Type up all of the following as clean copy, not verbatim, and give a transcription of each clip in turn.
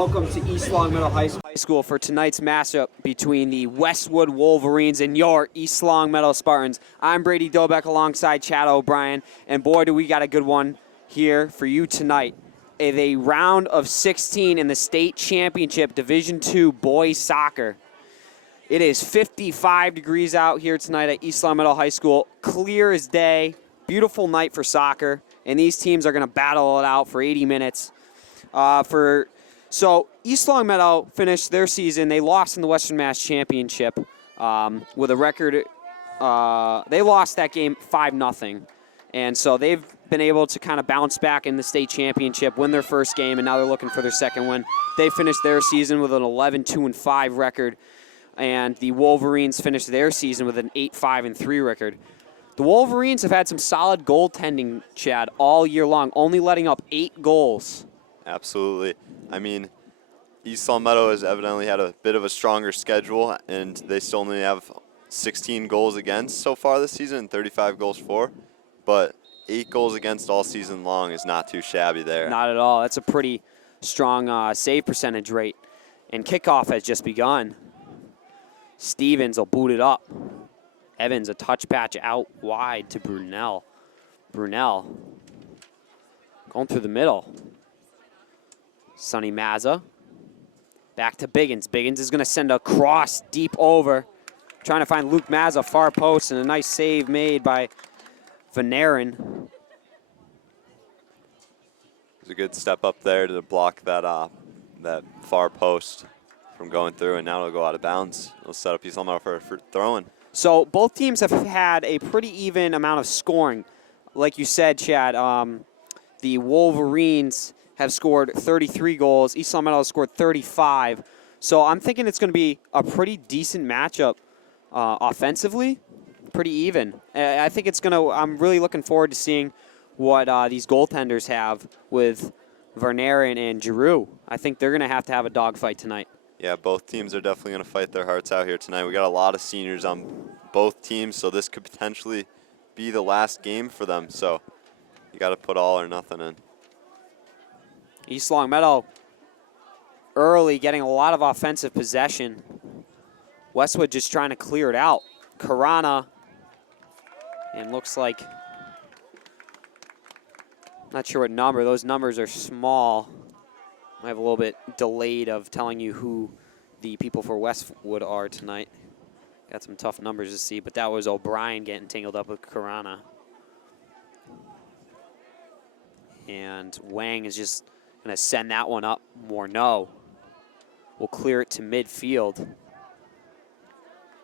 welcome to East Long Meadow High School for tonight's matchup between the Westwood Wolverines and your East Long Meadow Spartans. I'm Brady Dobeck alongside Chad O'Brien, and boy, do we got a good one here for you tonight. A round of 16 in the state championship Division II boys soccer. It is 55 degrees out here tonight at East Long Meadow High School. Clear as day. Beautiful night for soccer, and these teams are going to battle it out for 80 minutes. So East Long Meadow finished their season. They lost in the Western Mass Championship with a record. They lost that game 5-0, and so they've been able to kind of bounce back in the state championship, win their first game, and now they're looking for their second win. They finished their season with an 11-2-5 record, and the Wolverines finished their season with an 8-5-3 record. The Wolverines have had some solid goaltending, Chad, all year long, only letting up 8 goals. Absolutely. I mean, East Long Meadow has evidently had a bit of a stronger schedule, and they still only have 16 goals against so far this season and 35 goals for. But 8 goals against all season long is not too shabby there. Not at all. That's a pretty strong save percentage rate. And kickoff has just begun. Stevens will boot it up. Evans, a touch patch out wide to Brunel. Brunel going through the middle. Sonny Mazza. Back to Biggins. Biggins is going to send a cross deep over. Trying to find Luke Mazza, far post, and a nice save made by Venerin. It's a good step up there to block that that far post from going through, and now it'll go out of bounds. It'll set up East Long Meadow for throwing. So both teams have had a pretty even amount of scoring. Like you said, Chad, the Wolverines have scored 33 goals. East Long Meadow has scored 35. So I'm thinking it's going to be a pretty decent matchup offensively, pretty even. I think it's going to – I'm really looking forward to seeing what these goaltenders have with Vernerin and Giroux. I think they're going to have a dogfight tonight. Yeah, both teams are definitely going to fight their hearts out here tonight. We got a lot of seniors on both teams, so this could potentially be the last game for them. So you got to put all or nothing in. East Long Meadow early getting a lot of offensive possession. Westwood just trying to clear it out. Karana, and looks like, not sure what number. Those numbers are small. I have a little bit delayed of telling you who the people for Westwood are tonight. Got some tough numbers to see, but that was O'Brien getting tangled up with Karana. And Wang is just going to send that one up. Morneau will clear it to midfield.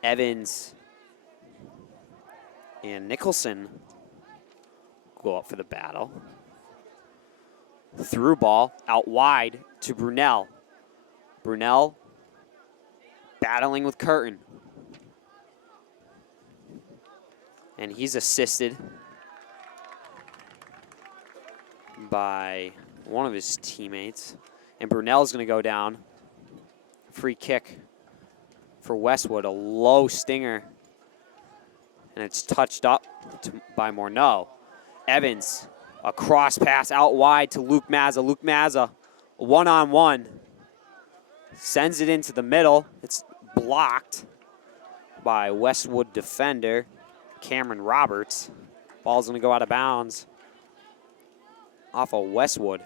Evans and Nicholson go up for the battle. Through ball out wide to Brunel. Brunel battling with Curtin. And he's assisted by one of his teammates. And Brunel's going to go down. Free kick for Westwood, a low stinger. And it's touched up by Morneau. Evans, a cross pass out wide to Luke Mazza. Luke Mazza, one-on-one. Sends it into the middle. It's blocked by Westwood defender Cameron Roberts. Ball's going to go out of bounds off of Westwood.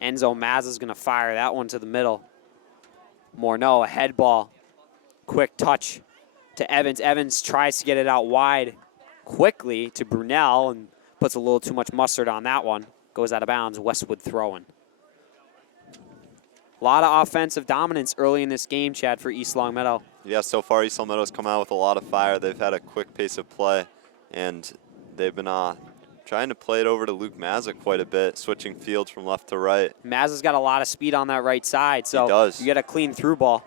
Enzo Mazza's going to fire that one to the middle. Morneau, a head ball. Quick touch to Evans. Evans tries to get it out wide quickly to Brunel and puts a little too much mustard on that one. Goes out of bounds. Westwood throwing. A lot of offensive dominance early in this game, Chad, for East Long Meadow. Yeah, so far East Long Meadow's come out with a lot of fire. They've had a quick pace of play, and they've been trying to play it over to Luke Mazza quite a bit, switching fields from left to right. Mazza's got a lot of speed on that right side, so he does. You get a clean through ball.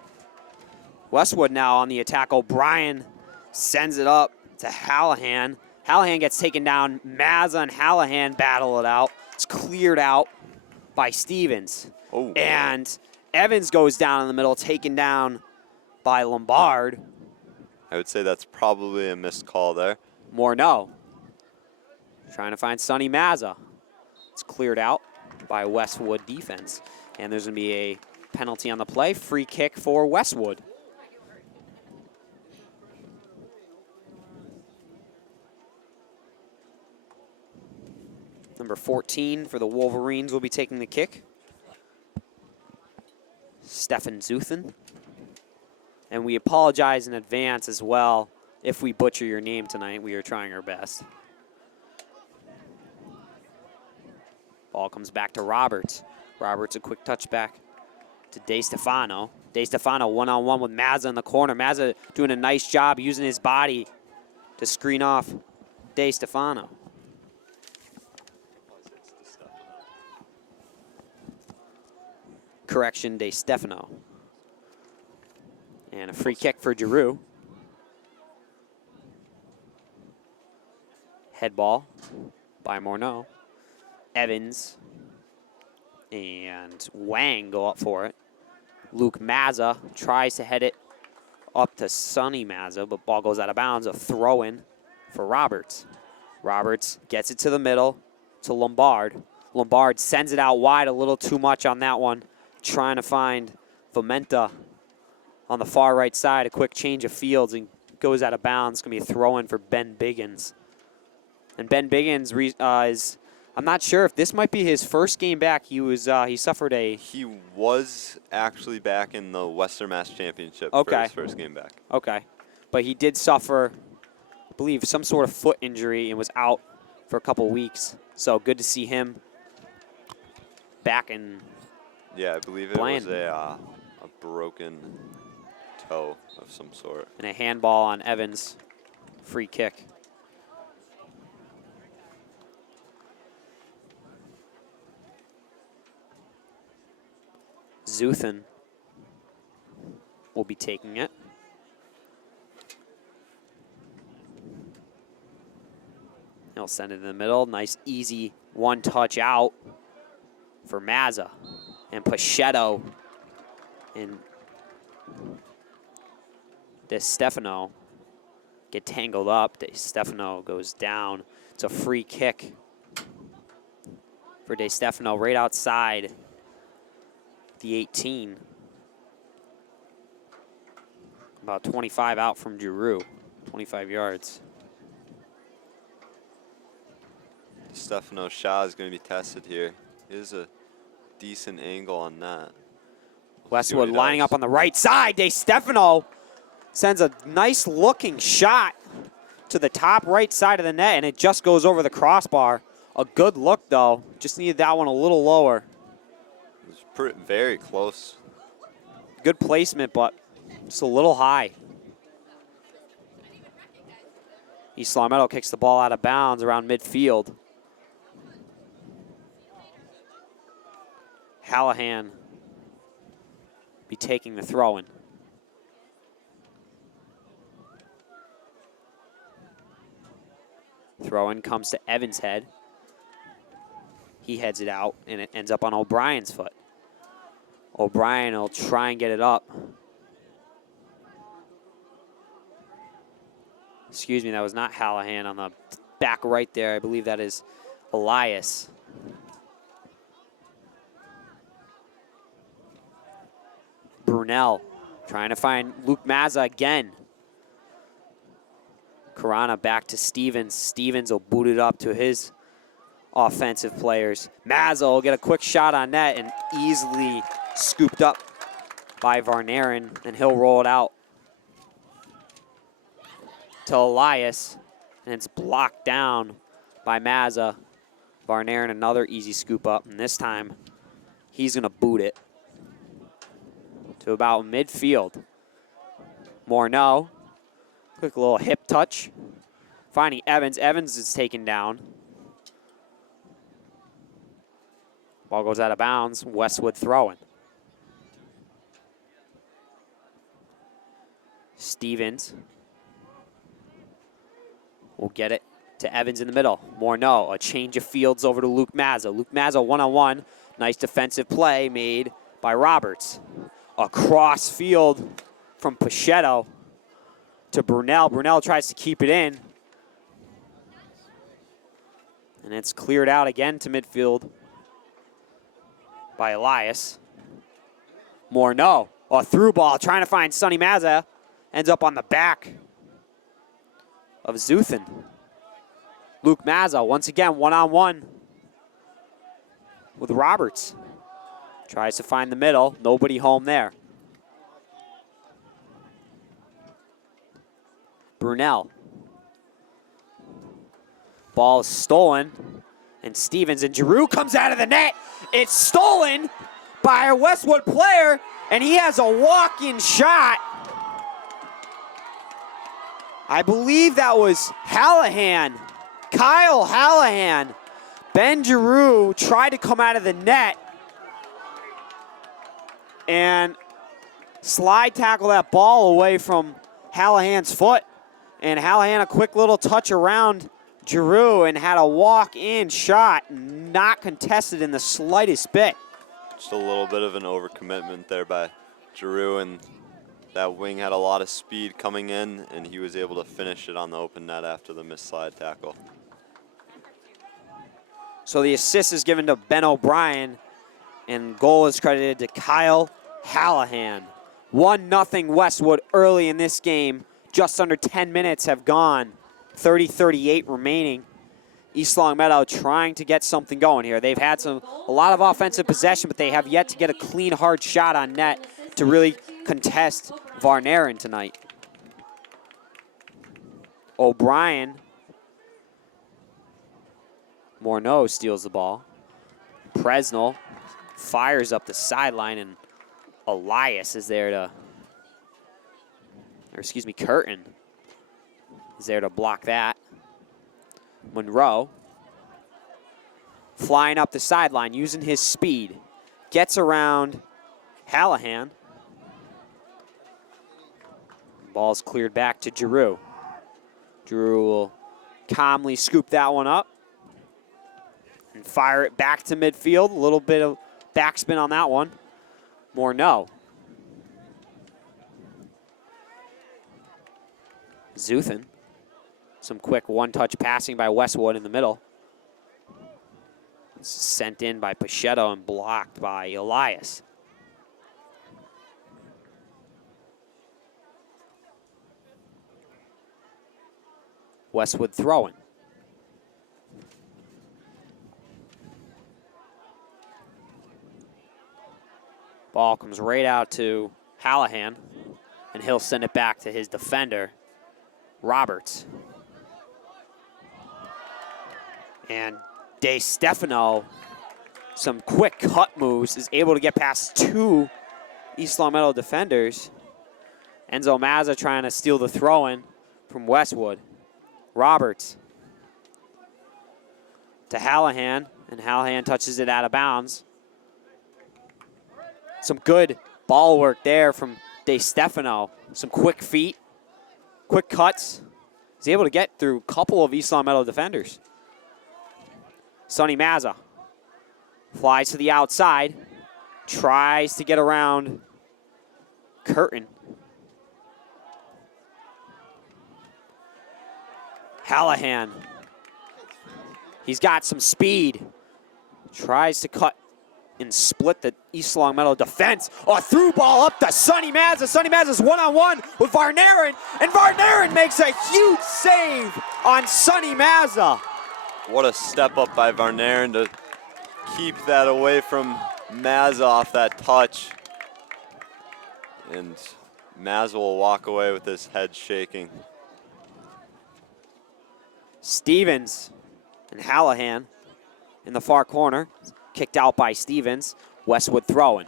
Westwood now on the attack. O'Brien sends it up to Hallahan. Hallahan gets taken down. Mazza and Hallahan battle it out. It's cleared out by Stevens. Oh. And Evans goes down in the middle, taken down by Lombard. I would say that's probably a missed call there. Morneau trying to find Sonny Mazza. It's cleared out by Westwood defense. And there's going to be a Penalty on the play. Free kick for Westwood. Number 14 for the Wolverines will be taking the kick. Stefan Zuthen. And we apologize in advance as well if we butcher your name tonight. We are trying our best. Ball comes back to Roberts. Roberts, a quick touchback to De Stefano. De Stefano one-on-one with Mazza in the corner. Mazza doing a nice job using his body to screen off De Stefano. Correction, De Stefano. And a free kick for Giroux. Head ball by Morneau. Evans and Wang go up for it. Luke Mazza tries to head it up to Sonny Mazza, but ball goes out of bounds. A throw-in for Roberts. Roberts gets it to the middle to Lombard. Lombard sends it out wide a little too much on that one, trying to find Vomenta on the far right side. A quick change of fields and goes out of bounds. It's going to be a throw-in for Ben Biggins. And Ben Biggins is, I'm not sure if this might be his first game back. He suffered a... He was actually back in the Western Mass Championship for his first game back. Okay. But he did suffer, I believe, some sort of foot injury and was out for a couple weeks. So good to see him back in... Yeah, I believe it was a broken toe of some sort. And a handball on Evans. Free kick. Zuthen will be taking it. He'll send it in the middle. Nice, easy one-touch out for Mazza. And Pachetto and De Stefano get tangled up. De Stefano goes down. It's a free kick for De Stefano right outside the 18. About 25 out from Giroux, 25 yards. Stefano's shot is going to be tested here. It is a decent angle on that. Westwood lining up on the right side. De Stefano sends a nice looking shot to the top right side of the net, and it just goes over the crossbar. A good look, though. Just needed that one a little lower. Very close. Good placement, but just a little high. East Long Meadow kicks the ball out of bounds around midfield. Hallahan be taking the throw-in. Throw-in comes to Evans' head. He heads it out, and it ends up on O'Brien's foot. O'Brien will try and get it up. Excuse me, that was not Hallahan on the back right there. I believe that is Elias. Brunel trying to find Luke Mazza again. Karana back to Stevens. Stevens will boot it up to his offensive players. Mazza will get a quick shot on net and easily scooped up by Varnaren, and he'll roll it out to Elias, and it's blocked down by Mazza. Varnaren, another easy scoop up, and this time he's going to boot it to about midfield. Morneau, quick little hip touch. Finding Evans. Evans is taken down. Ball goes out of bounds. Westwood throwing. Stevens will get it to Evans in the middle. Morneau, a change of fields over to Luke Mazza. Luke Mazza one-on-one. Nice defensive play made by Roberts. Across field from Pachetto to Brunel. Brunel tries to keep it in. And it's cleared out again to midfield by Elias. Morneau, a through ball, trying to find Sonny Mazza. Ends up on the back of Zuthin. Luke Mazza, once again, one-on-one with Roberts. Tries to find the middle. Nobody home there. Brunel. Ball is stolen. And Stevens and Giroux comes out of the net. It's stolen by a Westwood player, and he has a walk-in shot. I believe that was Hallahan, Kyle Hallahan. Ben Giroux tried to come out of the net and slide tackle that ball away from Hallahan's foot. And Hallahan, a quick little touch around Giroux and had a walk-in shot, not contested in the slightest bit. Just a little bit of an overcommitment there by Giroux, and that wing had a lot of speed coming in, and he was able to finish it on the open net after the missed slide tackle. So the assist is given to Ben O'Brien, and goal is credited to Kyle Hallahan. 1-0 Westwood early in this game. Just under 10 minutes have gone. 30-38 remaining. East Longmeadow trying to get something going here. They've had a lot of offensive possession, but they have yet to get a clean, hard shot on net to really contest Varnaren tonight. O'Brien. Morneau steals the ball. Presnell fires up the sideline, and Elias is there to, or excuse me, Curtin is there to block that. Monroe flying up the sideline, using his speed. Gets around Hallahan. Ball's cleared back to Giroux. Giroux will calmly scoop that one up and fire it back to midfield. A little bit of backspin on that one. Morneau. Zuthin. Some quick one-touch passing by Westwood in the middle. Sent in by Pachetto and blocked by Elias. Westwood throwing. Ball comes right out to Hallahan, and he'll send it back to his defender, Roberts. And De Stefano, some quick cut moves, is able to get past two East Longmeadow defenders. Enzo Mazza trying to steal the throw-in from Westwood. Roberts to Hallahan, and Hallahan touches it out of bounds. Some good ball work there from De Stefano. Some quick feet, quick cuts. He's able to get through a couple of East Longmeadow defenders. Sonny Mazza flies to the outside, tries to get around Curtin. Hallahan, he's got some speed, tries to cut and split the East Longmeadow defense. A through ball up to Sonny Mazza. Sonny Mazza's one-on-one with Varnaren, and Varnaren makes a huge save on Sonny Mazza. What a step up by Varnaren to keep that away from Mazza off that touch. And Mazza will walk away with his head shaking. Stevens and Hallahan in the far corner. Kicked out by Stevens. Westwood throwing.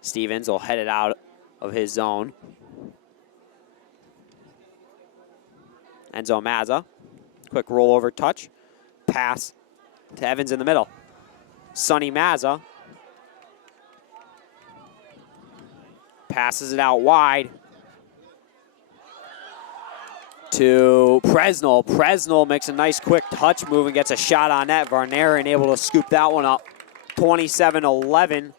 Stevens will head it out of his zone. Enzo Mazza. Quick rollover touch. Pass to Evans in the middle. Sonny Mazza passes it out wide to Presnell. Presnell makes a nice quick touch move and gets a shot on net. Varnaren able to scoop that one up. 27-11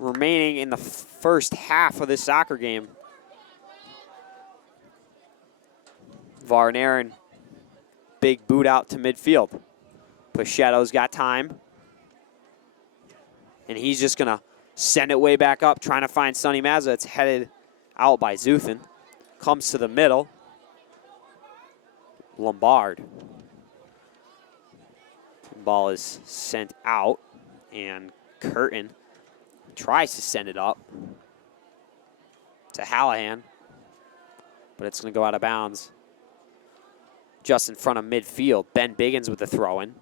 remaining in the first half of this soccer game. Varnaren, big boot out to midfield. Pachetto's got time. And he's just going to send it way back up, trying to find Sonny Mazza. It's headed out by Zuthin. Comes to the middle. Lombard. Ball is sent out, and Curtin tries to send it up to Hallahan, but it's going to go out of bounds just in front of midfield. Ben Biggins with the throw-in.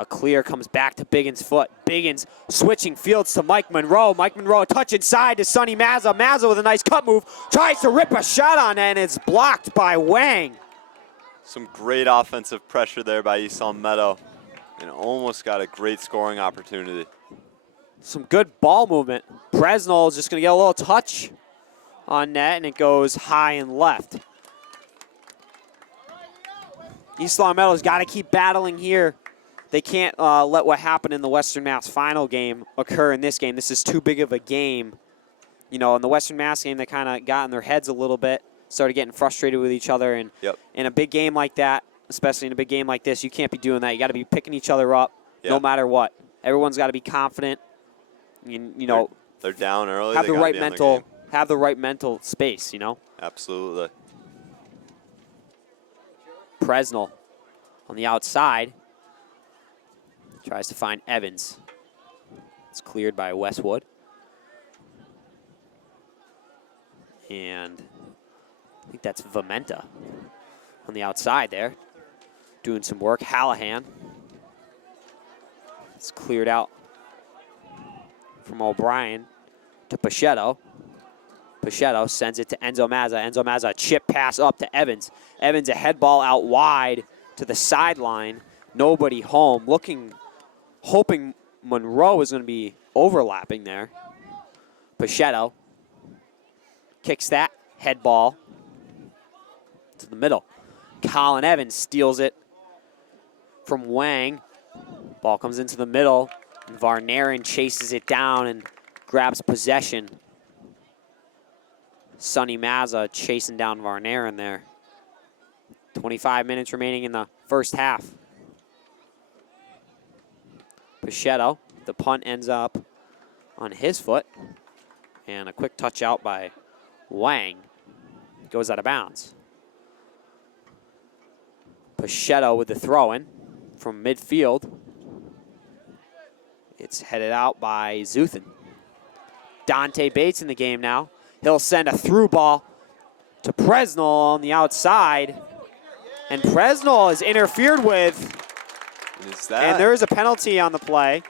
A clear comes back to Biggins' foot. Biggins switching fields to Mike Monroe. Mike Monroe, a touch inside to Sonny Mazza. Mazza with a nice cut move. Tries to rip a shot on it, and it's blocked by Wang. Some great offensive pressure there by Easton Meadow, and almost got a great scoring opportunity. Some good ball movement. Presnell is just going to get a little touch on net, and it goes high and left. East Long Meadow's got to keep battling here. They can't let what happened in the Western Mass final game occur in this game. This is too big of a game. You know, in the Western Mass game, they kind of got in their heads a little bit, started getting frustrated with each other. And in a big game like that, especially in a big game like this, you can't be doing that. You got to be picking each other up no matter what. Everyone's got to be confident. You know, they're down early. Have the right mental space. You know. Absolutely. Presnell on the outside tries to find Evans. It's cleared by Westwood. And I think that's Vamenta on the outside there, doing some work. Hallahan. It's cleared out from O'Brien to Pachetto. Pachetto sends it to Enzo Mazza. Enzo Mazza, a chip pass up to Evans. Evans, a head ball out wide to the sideline. Nobody home. Hoping Monroe is going to be overlapping there. Pachetto kicks that head ball to the middle. Colin Evans steals it from Wang. Ball comes into the middle. And Varnaren chases it down and grabs possession. Sonny Mazza chasing down Varnaren there. 25 minutes remaining in the first half. Pachetto, the punt ends up on his foot. And a quick touch out by Wang. Goes out of bounds. Pachetto with the throw-in from midfield. It's headed out by Zuthin. Dante Bates in the game now. He'll send a through ball to Presnell on the outside. And Presnell is interfered with. And there is a penalty on the play.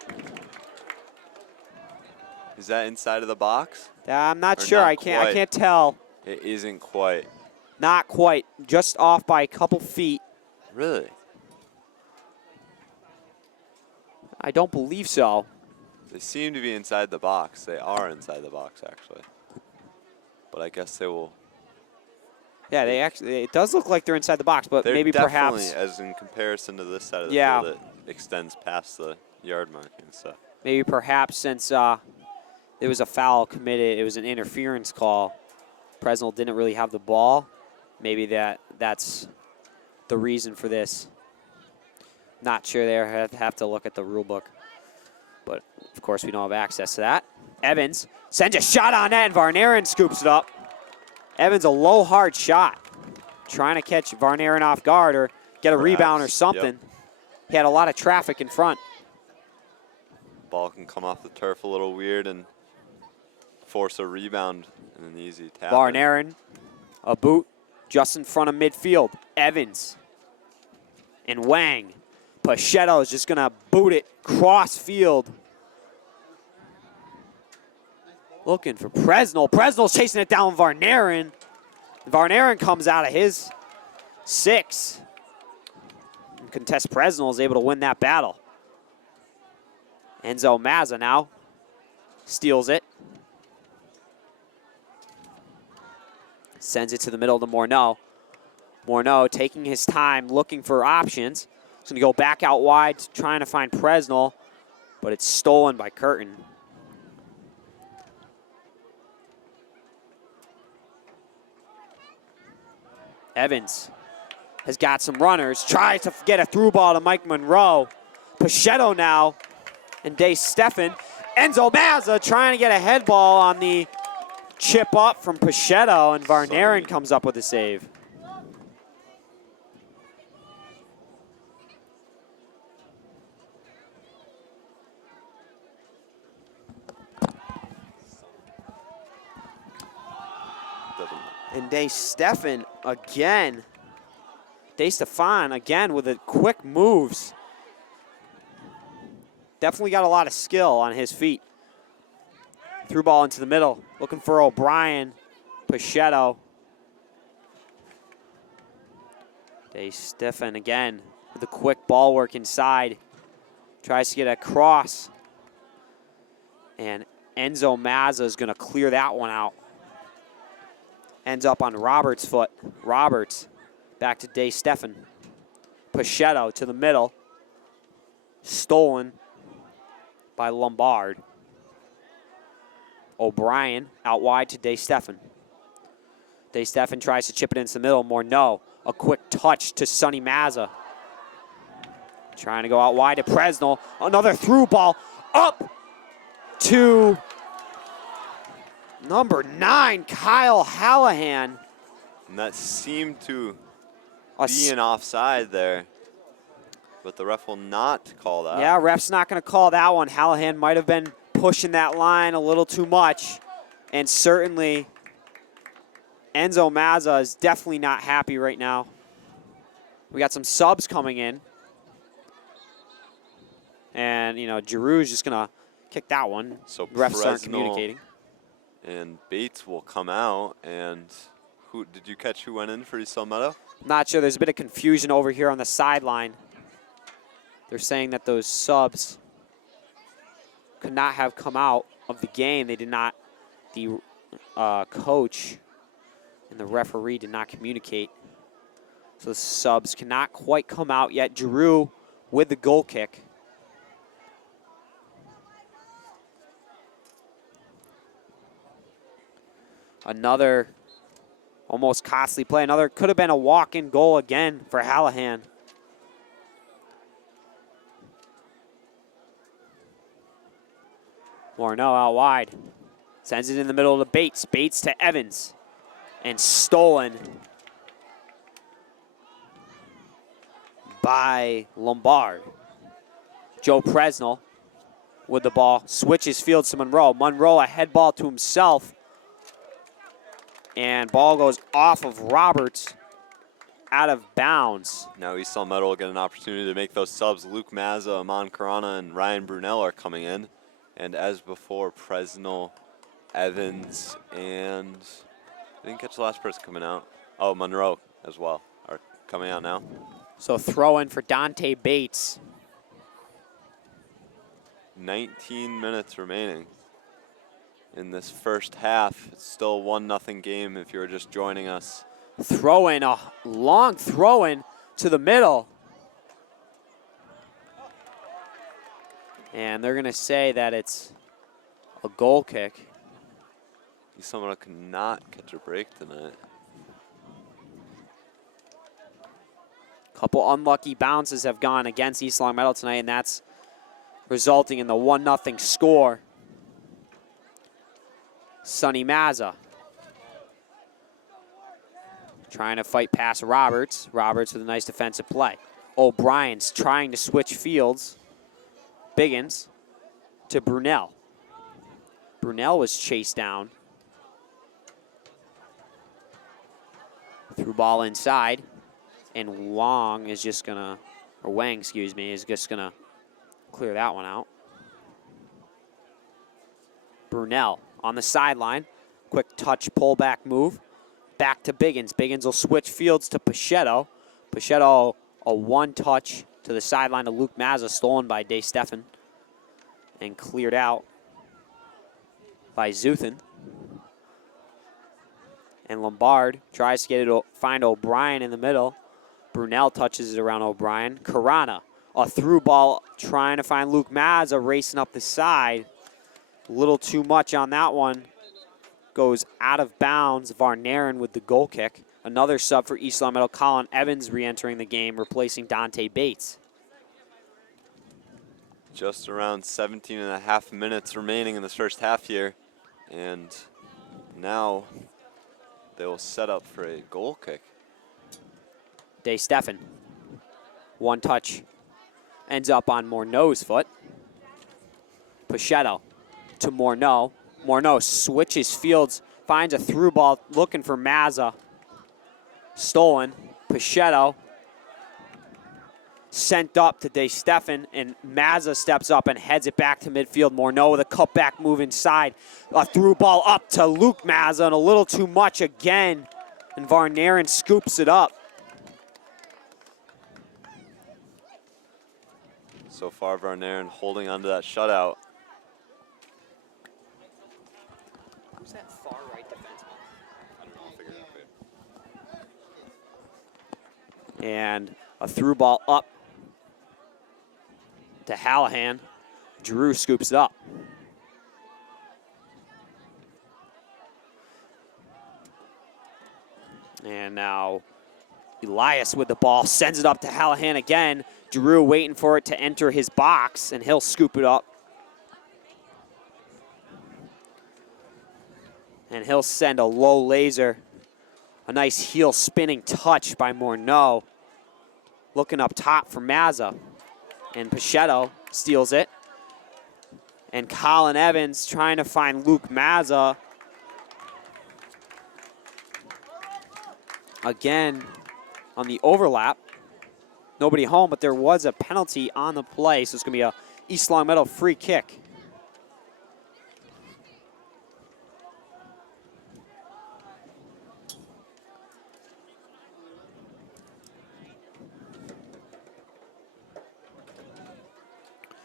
Is that inside of the box? I'm not sure. I can't tell. It isn't quite. Not quite. Just off by a couple feet. Really? I don't believe so. They seem to be inside the box. They are inside the box, actually. But I guess they will. Yeah, it does look like they're inside the box, but maybe perhaps. As in comparison to this side of the field, it extends past the yard mark and stuff. Maybe perhaps since there was a foul committed, it was an interference call. Presnell didn't really have the ball. Maybe that's the reason for this. Not sure there. Have to look at the rule book. But, of course, we don't have access to that. Evans sends a shot on that, and Varnaren scoops it up. Evans, a low, hard shot. Trying to catch Varnaren off guard or get a rebound or something. He had a lot of traffic in front. Ball can come off the turf a little weird and force a rebound and an easy tap. Varnaren, a boot just in front of midfield. Evans and Wang. Pachetto is just going to boot it cross field. Looking for Presnell. Presnell's chasing it down Varnaren. Varnaren comes out of his 6. Contest Presnell is able to win that battle. Enzo Mazza now steals it. Sends it to the middle to Morneau. Morneau taking his time, looking for options. He's going to go back out wide, trying to find Presnell, but it's stolen by Curtin. Evans has got some runners. Tries to get a through ball to Mike Monroe. Pichetto now and DeStefan. Enzo Mazza trying to get a head ball on the chip up from Pichetto, and Varnaren comes up with a save. And DeStefan again. DeStefan again with the quick moves. Definitely got a lot of skill on his feet. Through ball into the middle. Looking for O'Brien. Pichetto. DeStefan again with the quick ball work inside. Tries to get a cross. And Enzo Mazza is going to clear that one out. Ends up on Roberts' foot. Roberts back to DeStefan. Pichetto to the middle. Stolen by Lombard. O'Brien out wide to DeStefan. DeStefan tries to chip it into the middle. Morneau, a quick touch to Sonny Mazza. Trying to go out wide to Presnell. Another through ball up to number 9, Kyle Hallahan. And that seemed to be an offside there, but the ref will not call that. Yeah, ref's not going to call that one. Hallahan might have been pushing that line a little too much, and certainly Enzo Mazza is definitely not happy right now. We got some subs coming in, and Giroux's just going to kick that one. So refs aren't communicating. And Bates will come out, and who did you catch who went in for East Meadow? Not sure. There's a bit of confusion over here on the sideline. They're saying that those subs could not have come out of the game. They did not, the coach and the referee did not communicate. So the subs cannot quite come out yet. Giroux with the goal kick. Another almost costly play. Another could have been a walk-in goal again for Hallahan. Morneau out wide. Sends it in the middle to Bates. Bates to Evans. And stolen by Lombard. Joe Presnell with the ball. Switches fields to Monroe. Monroe a head ball to himself. And ball goes off of Roberts, out of bounds. Now East Meadow will get an opportunity to make those subs. Luke Mazza, Amon Karana, and Ryan Brunel are coming in. And as before, Presnell, Evans, and I didn't catch the last person coming out. Oh, Monroe as well are coming out now. So throw in for Dante Bates. 19 minutes remaining in this first half. It's still a 1-0 game if you're just joining us. Throw in, a long throw in to the middle. And they're going to say that it's a goal kick. Someone cannot catch a break tonight. Couple unlucky bounces have gone against East Longmeadow tonight, and that's resulting in the 1-0 score. Sonny Mazza trying to fight past Roberts. Roberts with a nice defensive play. O'Brien's trying to switch fields. Biggins to Brunel. Brunel was chased down. Through ball inside. And Wang is just going to, or Wang, excuse me, is just going to clear that one out. Brunel on the sideline. Quick touch, pullback move. Back to Biggins. Biggins will switch fields to Pichetto. Pichetto, a one-touch to the sideline to Luke Mazza, stolen by DeStefan. And cleared out by Zuthin. And Lombard tries to get it, find O'Brien in the middle. Brunel touches it around O'Brien. Karana, a through ball, trying to find Luke Mazza, racing up the side. A little too much on that one. Goes out of bounds. Varnaren with the goal kick. Another sub for East Long Meadow, Colin Evans re-entering the game, replacing Dante Bates. Just around 17 and a half minutes remaining in this first half here. And now they will set up for a goal kick. DeStefan, one touch, ends up on Morneau's foot. Pichetto to Morneau. Morneau switches fields, finds a through ball, looking for Mazza. Stolen. Pichetto sent up to DeStefan, and Mazza steps up and heads it back to midfield. Morneau with a cutback move inside. A through ball up to Luke Mazza, and a little too much again. And Varnaren scoops it up. So far, Varnaren holding onto that shutout. Who's that far right defenseman? I don't know, I'll figure it out for you. And a through ball up to Hallahan. Drew scoops it up. And now Elias with the ball, sends it up to Hallahan again. Drew waiting for it to enter his box, and he'll scoop it up. And he'll send a low laser. A nice heel spinning touch by Morneau. Looking up top for Mazza. And Pichetto steals it. And Colin Evans trying to find Luke Mazza. Again on the overlap. Nobody home, but there was a penalty on the play, so it's going to be a East Long Meadow free kick.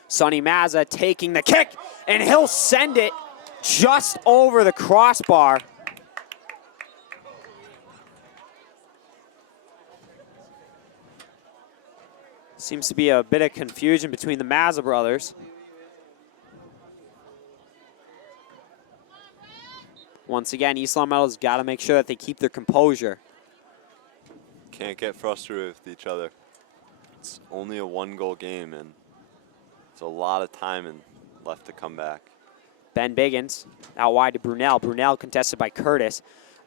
Sonny Mazza taking the kick, and he'll send it just over the crossbar. Seems to be a bit of confusion between the Mazza brothers. Once again, East Long Meadow's got to make sure that they keep their composure. Can't get frustrated with each other. It's only a one-goal game, and there's a lot of time left to come back. Ben Biggins out wide to Brunel. Brunel contested by Curtis.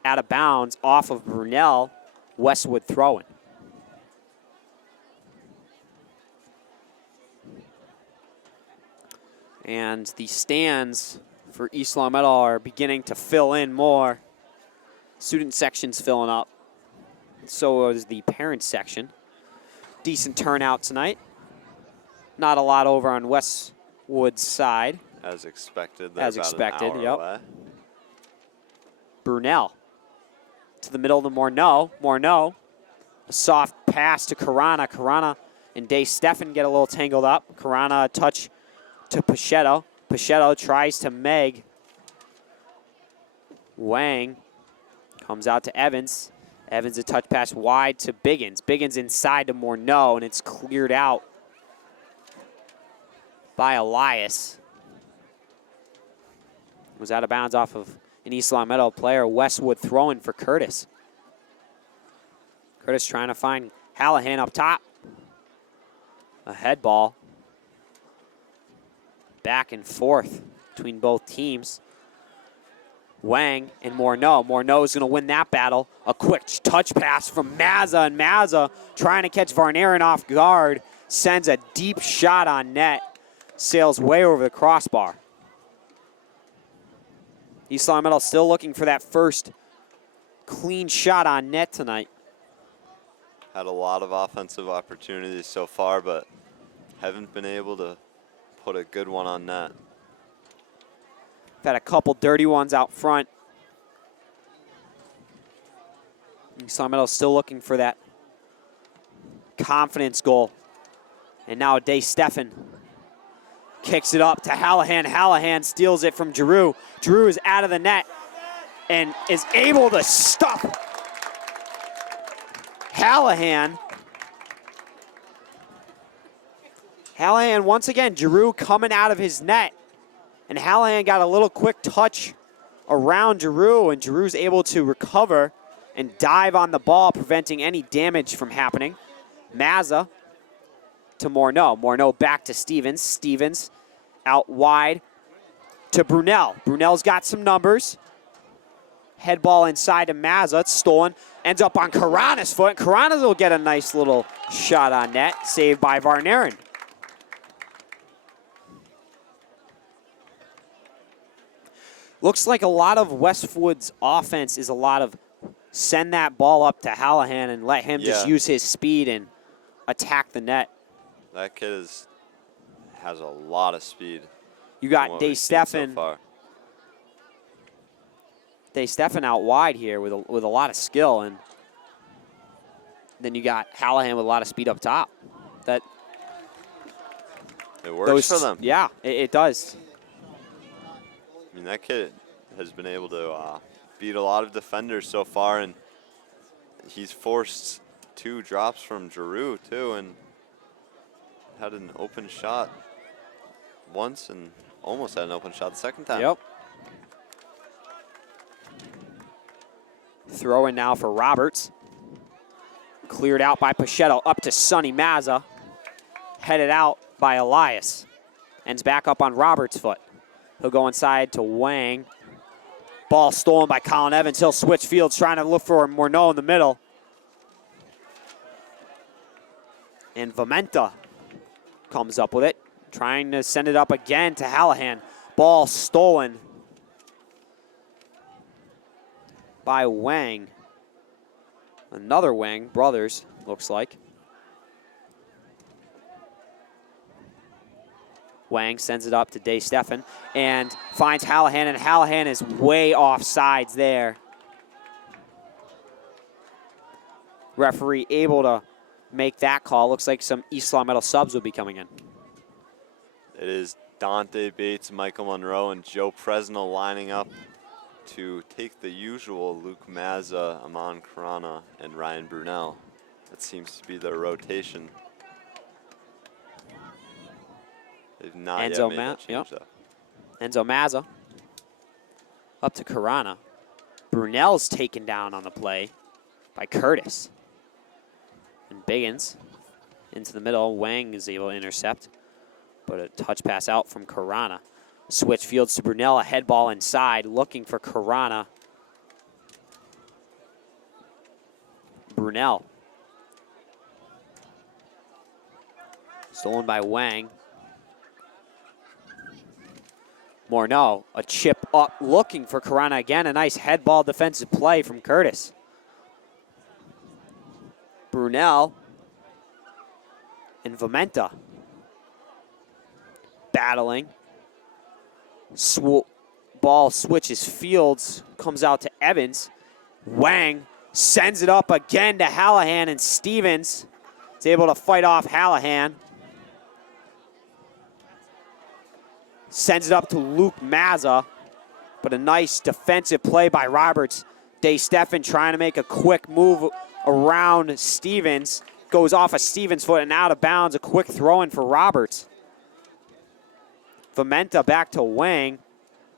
Out of bounds off of Brunel. Westwood throwing. And the stands for East Long Meadow are beginning to fill in more. Student section's filling up. So is the parent section. Decent turnout tonight. Not a lot over on Westwood's side. As expected. As expected, an hour yep. Away. Brunel to the middle to Morneau. Morneau, a soft pass to Carana. Carana and DeStefan get a little tangled up. Carana a touch to Pichetto. Pichetto tries to Meg. Wang comes out to Evans. Evans a touch pass wide to Biggins. Biggins inside to Morneau, and it's cleared out by Elias. Was out of bounds off of an East Long Meadow player. Westwood throwing for Curtis. Curtis trying to find Hallahan up top. A head ball. Back and forth between both teams. Wang and Morneau. Morneau is going to win that battle. A quick touch pass from Mazza, and Mazza trying to catch Varnaren off guard. Sends a deep shot on net. Sails way over the crossbar. East Long Meadow still looking for that first clean shot on net tonight. Had a lot of offensive opportunities so far, but haven't been able to put a good one on net. Had a couple dirty ones out front. East Long Meadow still looking for that confidence goal. And now DeStefan kicks it up to Hallahan. Hallahan steals it from Giroux. Giroux is out of the net and is able to stop Hallahan. Hallahan, once again, Giroux coming out of his net. And Hallahan got a little quick touch around Giroux, and Giroux's able to recover and dive on the ball, preventing any damage from happening. Mazza to Morneau. Morneau back to Stevens. Stevens out wide to Brunel. Brunel's got some numbers. Head ball inside to Mazza. It's stolen. Ends up on Karana's foot. Karana will get a nice little shot on net. Saved by Varnaren. Looks like a lot of Westwood's offense is a lot of send that ball up to Hallahan and let him just use his speed and attack the net. That kid has a lot of speed. You got DeStefan. DeStefan out wide here with a lot of skill, and then you got Hallahan with a lot of speed up top. It works for them. Yeah, it does. I mean, that kid has been able to beat a lot of defenders so far, and he's forced 2 drops from Giroux, too, and had an open shot once and almost had an open shot the second time. Yep. Throw in now for Roberts. Cleared out by Pachetto, up to Sonny Mazza. Headed out by Elias. Ends back up on Roberts' foot. He'll go inside to Wang. Ball stolen by Colin Evans. He'll switch fields, trying to look for Morneau in the middle. And Vamenta comes up with it, trying to send it up again to Hallahan. Ball stolen by Wang. Another Wang, brothers, looks like. Wang sends it up to DeStefan and finds Hallahan, and Hallahan is way off sides there. Referee able to make that call. Looks like some East Long Meadow subs will be coming in. It is Dante Bates, Michael Monroe, and Joe Presnell lining up to take the usual Luke Mazza, Amon Karana, and Ryan Brunel. That seems to be their rotation. They've not yet made that change, though. Enzo Mazza up to Karana. Brunel's taken down on the play by Curtis. And Biggins into the middle. Wang is able to intercept, but a touch pass out from Karana. Switch fields to Brunel, a head ball inside, looking for Karana. Brunel. Stolen by Wang. Morneau, a chip up, looking for Karana again. A nice head ball defensive play from Curtis. Brunel and Vamenta battling. Ball switches fields, comes out to Evans. Wang sends it up again to Hallahan, and Stevens is able to fight off Hallahan. Sends it up to Luke Mazza, but a nice defensive play by Roberts. DeStefan trying to make a quick move around Stevens. Goes off of Stevens' foot and out of bounds. A quick throw in for Roberts. Vamenta back to Wang.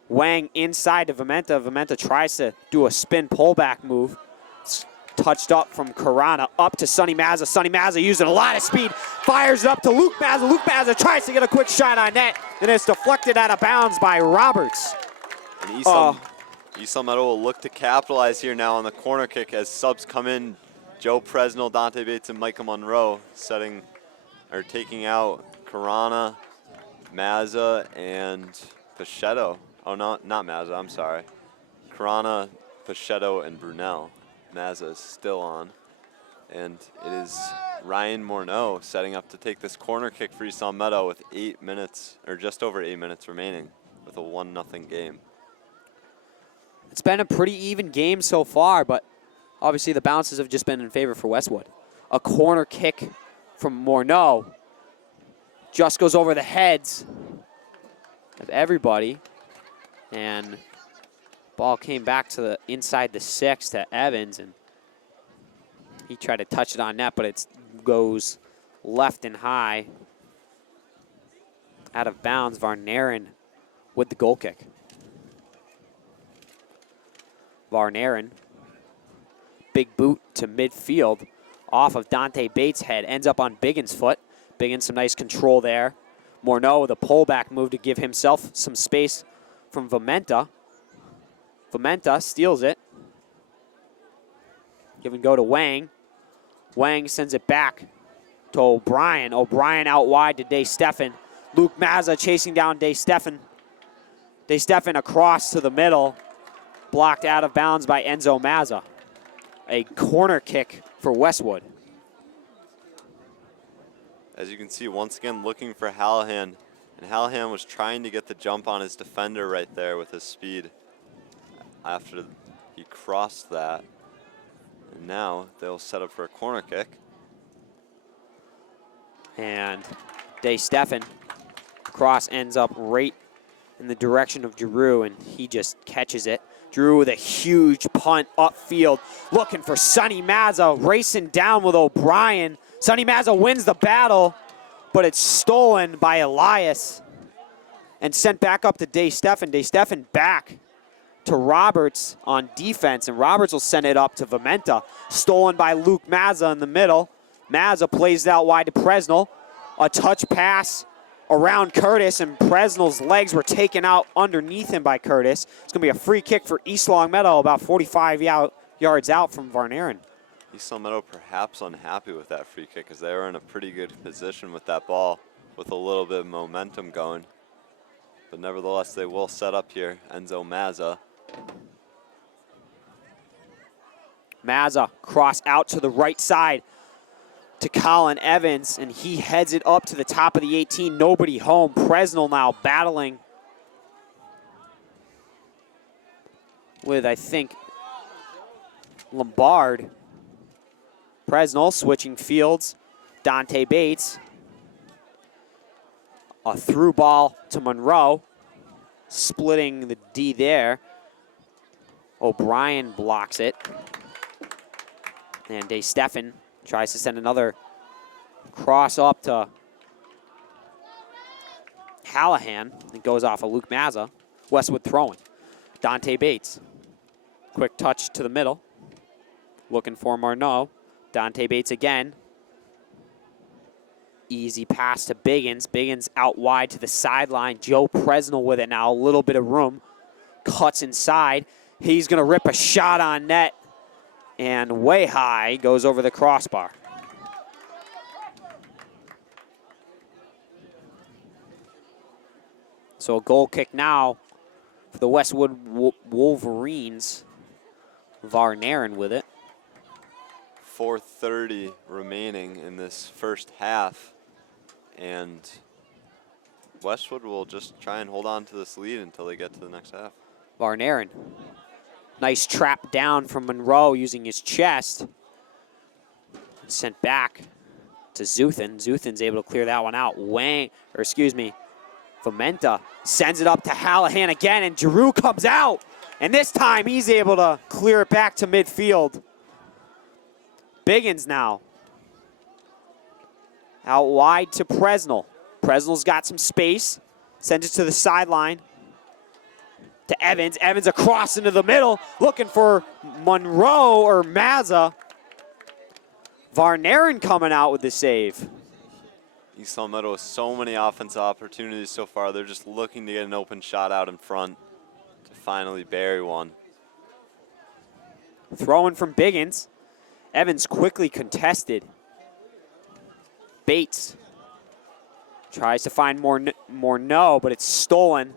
Wang inside to Vamenta. Vamenta tries to do a spin pullback move. It's touched up from Karana up to Sonny Mazza. Sonny Mazza using a lot of speed. Fires it up to Luke Mazza. Luke Mazza tries to get a quick shot on net. And it's deflected out of bounds by Roberts. And East Meadow will look to capitalize here now on the corner kick as subs come in. Joe Presnell, Dante Bates, and Micah Monroe taking out Karana, Mazza, and Pachetto. Oh, not Mazza, I'm sorry. Karana, Pachetto, and Brunel. Mazza is still on. And it is Ryan Morneau setting up to take this corner kick for East Long Meadow with 8 minutes, or just over 8 minutes remaining, with a 1-0 game. It's been a pretty even game so far, but obviously the bounces have just been in favor for Westwood. A corner kick from Morneau just goes over the heads of everybody, and ball came back to the inside the 6 to Evans, and he tried to touch it on net, but it goes left and high. Out of bounds, Varnaren with the goal kick. Varnaren big boot to midfield off of Dante Bates' head. Ends up on Biggins' foot. Biggins, some nice control there. Morneau with a pullback move to give himself some space from Vamenta. Vamenta steals it. Give and go to Wang. Wang sends it back to O'Brien. O'Brien out wide to DeStefan. Luke Mazza chasing down DeStefan. DeStefan across to the middle. Blocked out of bounds by Enzo Mazza. A corner kick for Westwood. As you can see, once again looking for Hallahan. And Hallahan was trying to get the jump on his defender right there with his speed after he crossed that. And now they'll set up for a corner kick. And DeStefan cross ends up right in the direction of Giroux, and he just catches it. Giroux with a huge punt upfield, looking for Sonny Mazza, racing down with O'Brien. Sonny Mazza wins the battle, but it's stolen by Elias and sent back up to DeStefan. DeStefan back to Roberts on defense, and Roberts will send it up to Vamenta. Stolen by Luke Mazza in the middle. Mazza plays it out wide to Presnell. A touch pass around Curtis, and Presnell's legs were taken out underneath him by Curtis. It's going to be a free kick for East Longmeadow, about 45 yards out from Varnaren. East Longmeadow perhaps unhappy with that free kick because they were in a pretty good position with that ball with a little bit of momentum going. But nevertheless, they will set up here. Enzo Mazza. Mazza cross out to the right side to Colin Evans, and he heads it up to the top of the 18. Nobody home. Presnell now battling with, I think, Lombard. Presnell switching fields. Dante Bates. A through ball to Monroe. Splitting the D there. O'Brien blocks it. And DeStefan tries to send another cross up to Hallahan. It goes off of Luke Mazza. Westwood throwing. Dante Bates. Quick touch to the middle. Looking for Marneau. Dante Bates again. Easy pass to Biggins. Biggins out wide to the sideline. Joe Presnell with it now. A little bit of room. Cuts inside. He's going to rip a shot on net. And way high, goes over the crossbar. So a goal kick now for the Westwood Wolverines. Varnaren with it. 4:30 remaining in this first half. And Westwood will just try and hold on to this lead until they get to the next half. Varnaren. Nice trap down from Monroe using his chest. Sent back to Zuthin. Zuthin's able to clear that one out. Vamenta sends it up to Hallahan again, and Giroux comes out. And this time he's able to clear it back to midfield. Biggins now. Out wide to Presnell. Presnell's got some space. Sends it to the sideline. To Evans. Evans across into the middle, looking for Monroe or Mazza. Varnaren coming out with the save. East Longmeadow has so many offensive opportunities so far. They're just looking to get an open shot out in front to finally bury one. Throwing from Biggins. Evans quickly contested. Bates tries to find Morneau, but it's stolen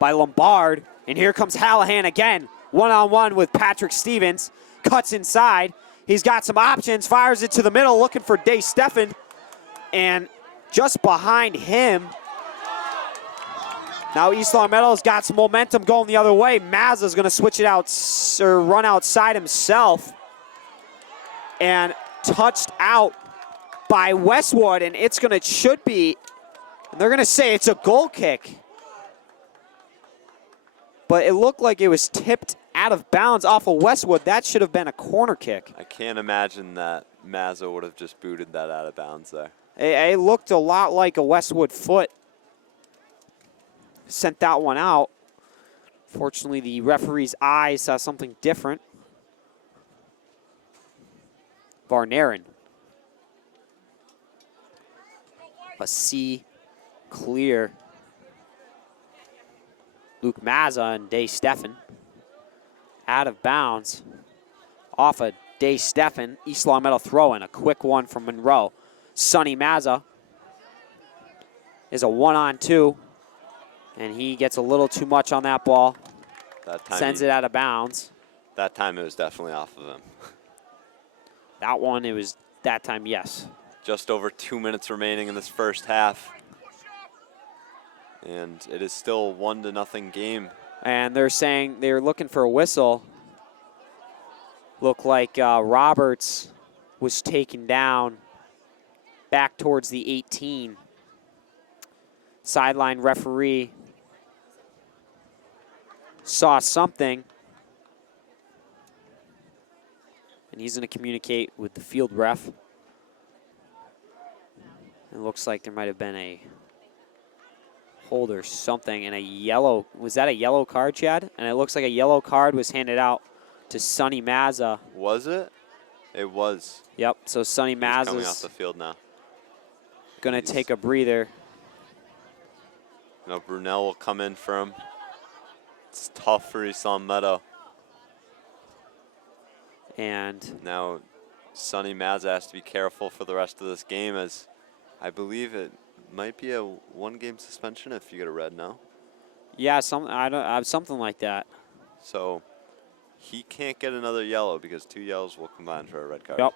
by Lombard. And here comes Hallahan again. One-on-one with Patrick Stevens. Cuts inside. He's got some options. Fires it to the middle, looking for DeStefan. And just behind him, now East Longmeadow's got some momentum going the other way. Mazza's going to switch it out or run outside himself. And touched out by Westwood. And it's going to, should be, they're going to say it's a goal kick. But it looked like it was tipped out of bounds off of Westwood. That should have been a corner kick. I can't imagine that Mazza would have just booted that out of bounds there. It looked a lot like a Westwood foot. Sent that one out. Fortunately, the referee's eyes saw something different. Varnaren. A C clear. Luke Mazza and Day Steffen. Out of bounds. Off of Day Steffen. East Long Meadow throw in. A quick one from Monroe. Sonny Mazza is a 1-on-2. And he gets a little too much on that ball. That time Sends it out of bounds. That time it was definitely off of him. That one, it was that time, yes. Just over 2 minutes remaining in this first half. And it is still 1-0 game. And they're saying they're looking for a whistle. Looked like Roberts was taken down back towards the 18. Sideline referee saw something. And he's going to communicate with the field ref. It looks like there might have been a hold or something, and a yellow. Was that a yellow card, Chad? And it looks like a yellow card was handed out to Sonny Mazza. Was it? It was. Yep, so Sonny He's coming off Mazza's the field now. going to take a breather. No, Brunel will come in for him. It's tough for East Long Meadow. And Now, Sonny Mazza has to be careful for the rest of this game, as I believe it might be a 1-game suspension if you get a red now. yeah, something like that. So he can't get another yellow because 2 yellows will combine for a red card. Yep.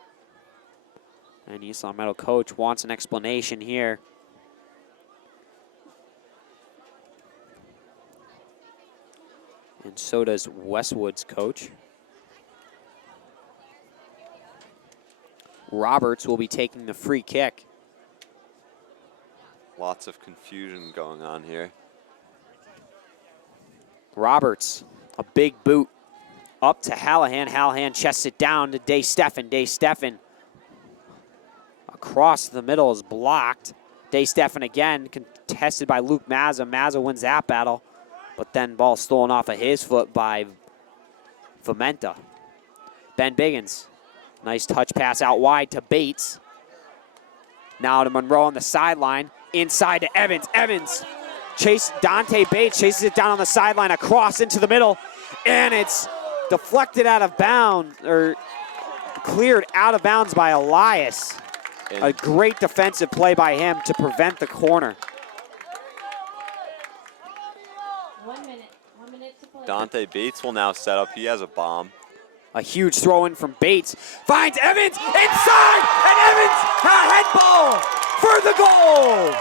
And East Long Meadow coach wants an explanation here. And so does Westwood's coach. Roberts will be taking the free kick. Lots of confusion going on here. Roberts, a big boot up to Hallahan. Hallahan chests it down to Day Steffen. Day Steffen across the middle is blocked. Day Steffen again contested by Luke Mazza. Mazza wins that battle, but then ball stolen off of his foot by Vimenta. Ben Biggins, nice touch pass out wide to Bates. Now to Monroe on the sideline. Inside to Evans. Evans Dante Bates chases it down on the sideline across into the middle, and it's deflected out of bounds, or cleared out of bounds by Elias. And A great defensive play by him to prevent the corner. 1 minute. 1 minute to play. Dante Bates will now set up. He has a bomb. A huge throw in from Bates. Finds Evans inside, and Evans a head ball for the goal.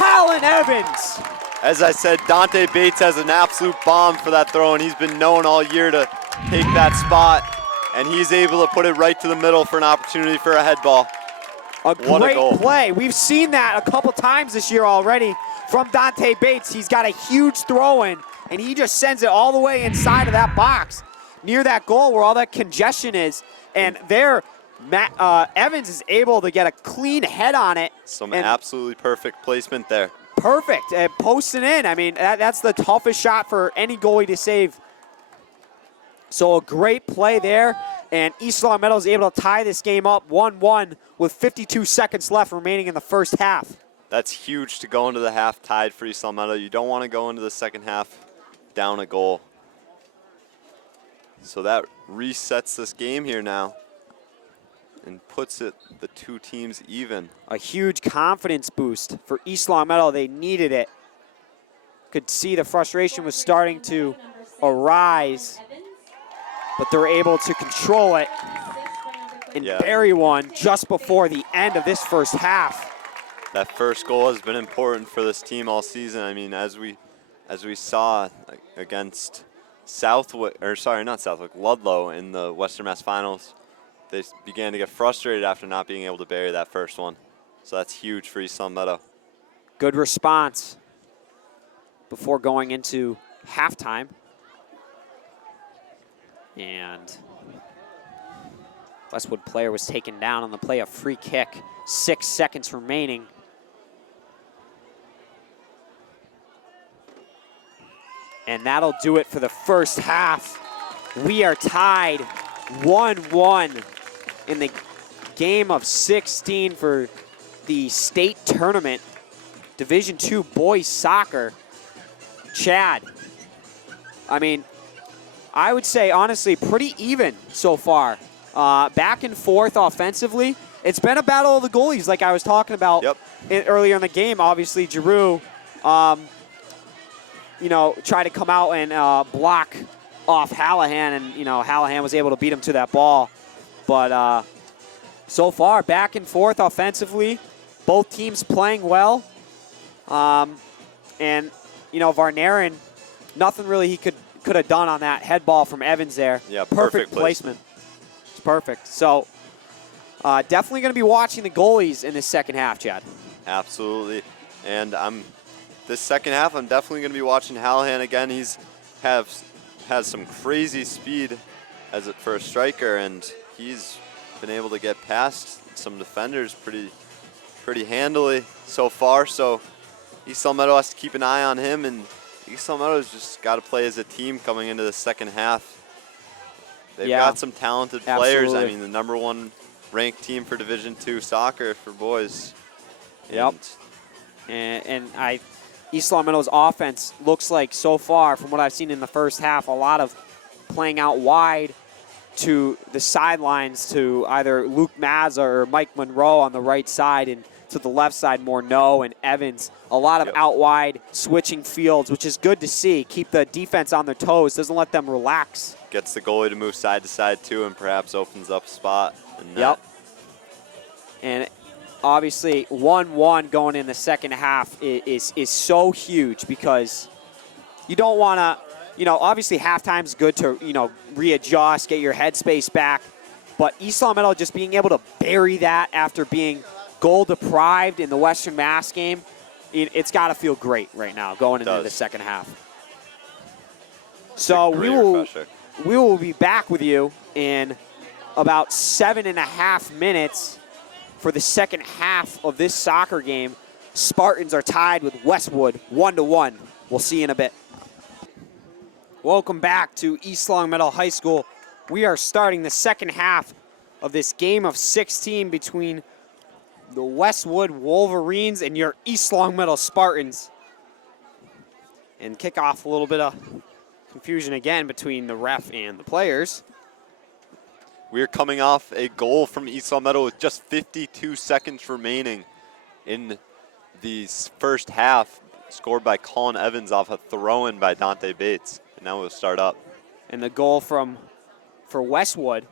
Colin Evans. As I said, Dante Bates has an absolute bomb for that throw, and he's been known all year to take that spot, and he's able to put it right to the middle for an opportunity for a head ball. What a What a goal. great play. We've seen that a couple times this year already from Dante Bates. He's got a huge throw in, and he just sends it all the way inside of that box near that goal where all that congestion is. And there, Evans is able to get a clean head on it. Some and absolutely perfect placement there. perfect, posting in. I mean, that's the toughest shot for any goalie to save. So a great play there, and East Long Meadow is able to tie this game up 1-1 with 52 seconds left remaining in the first half. That's huge to go into the half tied for East Long Meadow. You don't want to go into the second half down a goal. So that resets this game here now and puts the two teams even. A huge confidence boost for East Long Meadow. They needed it. Could see the frustration was starting to arise, but they're able to control it and Yeah. bury one just before the end of this first half. That first goal has been important for this team all season. I mean, as we saw against Ludlow in the Western Mass Finals, they began to get frustrated after not being able to bury that first one. So that's huge for East Long Meadow. Good response before going into halftime. And Westwood player was taken down on the play of free kick. 6 seconds remaining. And that'll do it for the first half. We are tied 1-1 in the game of 16 for the state tournament, Division II boys soccer. Chad, I mean, I would say, honestly, pretty even so far. Back and forth offensively. It's been a battle of the goalies, like I was talking about earlier in the game. Obviously, Giroux, tried to come out and block off Hallahan, and, Hallahan was able to beat him to that ball. But so far, back and forth offensively, both teams playing well. And, Varnaren, nothing really he could have done on that head ball from Evans there. Yeah, perfect placement. It's perfect. So definitely going to be watching the goalies in this second half, Chad. Absolutely. And this second half, I'm definitely going to be watching Hallahan again. Has some crazy speed for a striker, and he's been able to get past some defenders pretty handily so far. So East Meadow has to keep an eye on him, and East Meadow's just got to play as a team coming into the second half. They've got some talented players. Absolutely. I mean, the #1 ranked team for Division II soccer for boys. Yep. And East Long Meadow's offense looks like, so far, from what I've seen in the first half, a lot of playing out wide to the sidelines to either Luke Mazza or Mike Monroe on the right side, and to the left side, Morneau and Evans. A lot of out wide switching fields, which is good to see. Keep the defense on their toes, doesn't let them relax. Gets the goalie to move side to side too, and perhaps opens up a spot. And obviously 1-1 going in the second half is so huge, because you don't want to, obviously halftime's good to, readjust, get your headspace back. But East Long Meadow just being able to bury that after being goal deprived in the Western Mass game, it's got to feel great right now going into the second half. So we will be back with you in about 7.5 minutes for the second half of this soccer game. Spartans are tied with Westwood 1-1. We'll see you in a bit. Welcome back to East Long Meadow High School. We are starting the second half of this game of 16 between the Westwood Wolverines and your East Long Meadow Spartans. And kick off a little bit of confusion again between the ref and the players. We're coming off a goal from East Long Meadow with just 52 seconds remaining in the first half, scored by Colin Evans off a throw-in by Dante Bates. And now we'll start up. And the goal for Westwood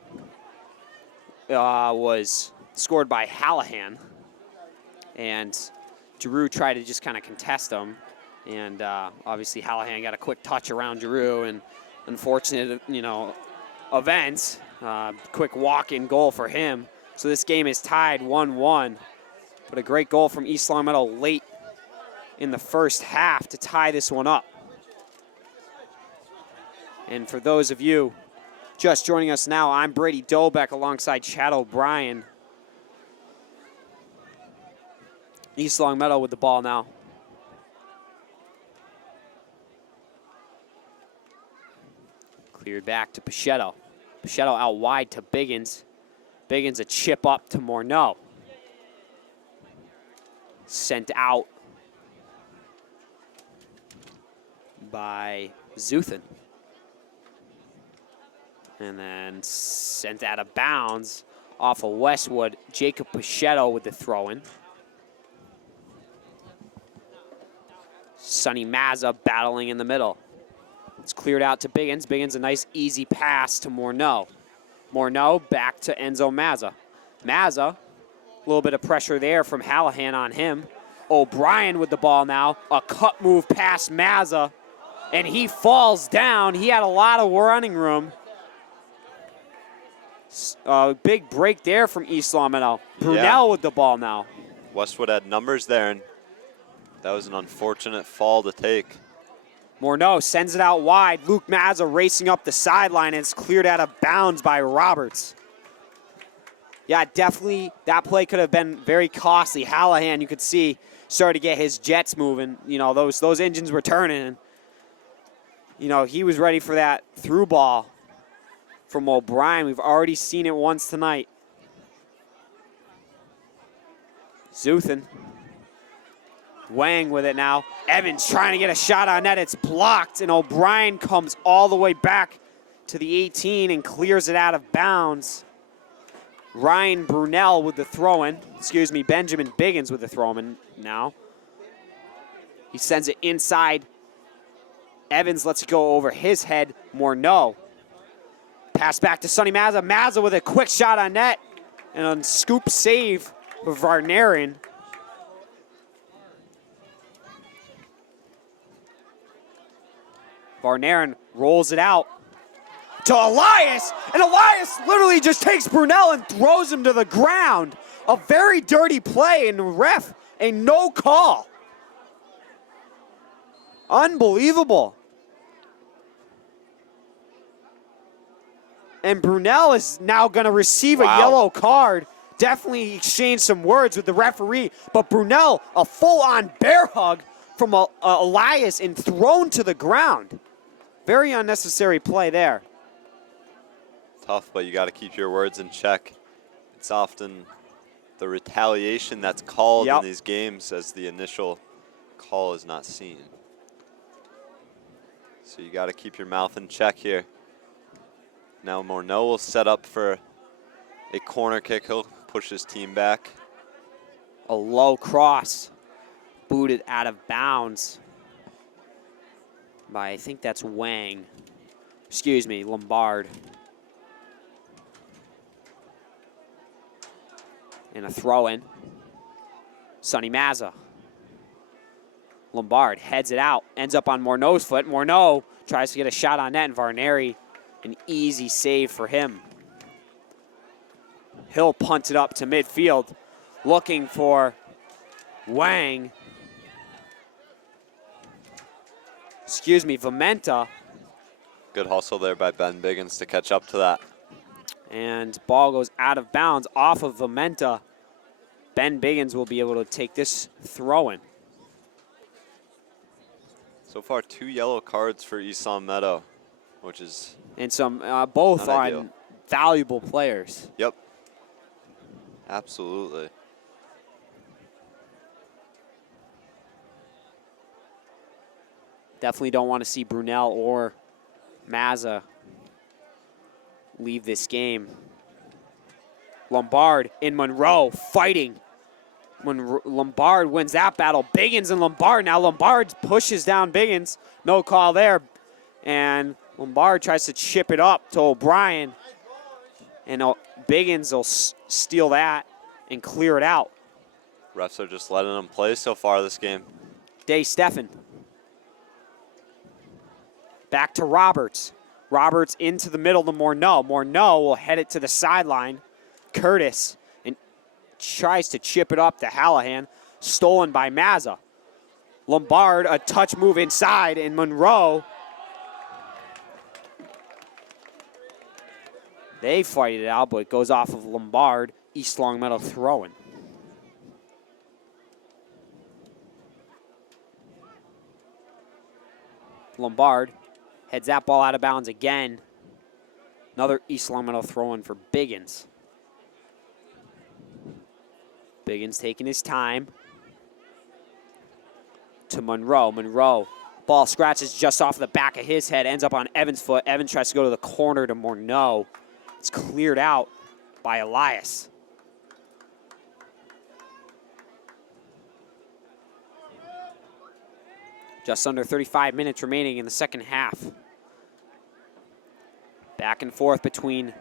was scored by Hallahan. And Giroux tried to just kind of contest him. And obviously Hallahan got a quick touch around Giroux, and unfortunate, events. Quick walk-in goal for him. So this game is tied 1-1. But a great goal from East Long Meadow late in the first half to tie this one up. And for those of you just joining us now, I'm Brady Dobeck alongside Chad O'Brien. East Long Meadow with the ball now. Cleared back to Pichetto. Pichetto out wide to Biggins. Biggins a chip up to Morneau. Sent out by Zuthin. And then sent out of bounds off of Westwood. Jacob Pichetto with the throw-in. Sonny Mazza battling in the middle. It's cleared out to Biggins. Biggins a nice easy pass to Morneau. Morneau back to Enzo Mazza. Mazza, a little bit of pressure there from Hallahan on him. O'Brien with the ball now. A cut move past Mazza, and he falls down. He had a lot of running room. Big break there from East Long Meadow. Brunel with the ball now. Westwood had numbers there, and that was an unfortunate fall to take. Morneau sends it out wide. Luke Mazza racing up the sideline, and it's cleared out of bounds by Roberts. Yeah, definitely that play could have been very costly. Hallahan, you could see, started to get his jets moving. Those engines were turning. He was ready for that through ball from O'Brien. We've already seen it once tonight. Zuthin. Wang with it now. Evans trying to get a shot on net. It's blocked, and O'Brien comes all the way back to the 18 and clears it out of bounds. Ryan Brunel with the throw-in. Excuse me, Benjamin Biggins with the throw-in now. He sends it inside. Evans lets it go over his head. Morneau. Pass back to Sonny Mazza. Mazza with a quick shot on net. And a scoop save for Varnaren. Varnaren rolls it out to Elias, and Elias literally just takes Brunel and throws him to the ground. A very dirty play, and the ref, a no call. Unbelievable. And Brunel is now going to receive a yellow card. Definitely exchanged some words with the referee, but Brunel, a full-on bear hug from Elias and thrown to the ground. Very unnecessary play there. Tough, but you got to keep your words in check. It's often the retaliation that's called in these games as the initial call is not seen. So you got to keep your mouth in check here. Now Morneau will set up for a corner kick. He'll push his team back. A low cross, booted out of bounds by, I think that's Wang. Excuse me, Lombard. And a throw-in. Sonny Mazza. Lombard heads it out, ends up on Morneau's foot. Morneau tries to get a shot on net, and Varnari, an easy save for him. Hill punts it up to midfield, looking for Wang. Excuse me, Vamenta. Good hustle there by Ben Biggins to catch up to that. And ball goes out of bounds off of Vamenta. Ben Biggins will be able to take this throw-in. So far, 2 yellow cards for East Long Meadow, which is And some both not on ideal. valuable players. Yep. Absolutely. Definitely don't want to see Brunel or Mazza leave this game. Lombard in Monroe fighting. When Lombard wins that battle, Biggins and Lombard. Now Lombard pushes down Biggins. No call there. And Lombard tries to chip it up to O'Brien. And Biggins will steal that and clear it out. Refs are just letting them play so far this game. Day Steffen. Back to Roberts. Roberts into the middle to Morneau. Morneau will head it to the sideline. Curtis and tries to chip it up to Hallahan. Stolen by Mazza. Lombard, a touch move inside, and Monroe. They fight it out, but it goes off of Lombard. East Longmeadow throwing. Lombard heads that ball out of bounds again. Another East Longmeadow throw-in for Biggins. Biggins taking his time. To Monroe. Monroe. Ball scratches just off the back of his head. Ends up on Evans' foot. Evans tries to go to the corner to Morneau. It's cleared out by Elias. Just under 35 minutes remaining in the second half. Back and forth between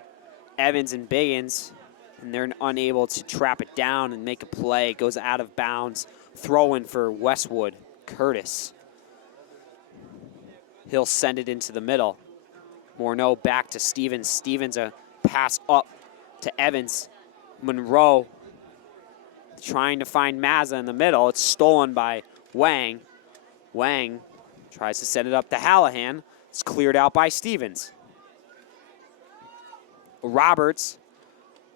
Evans and Biggins, and they're unable to trap it down and make a play. It goes out of bounds. Throw in for Westwood. Curtis. He'll send it into the middle. Morneau back to Stevens. Stevens a pass up to Evans. Monroe trying to find Mazza in the middle. It's stolen by Wang. Wang tries to send it up to Hallahan. It's cleared out by Stevens. Roberts,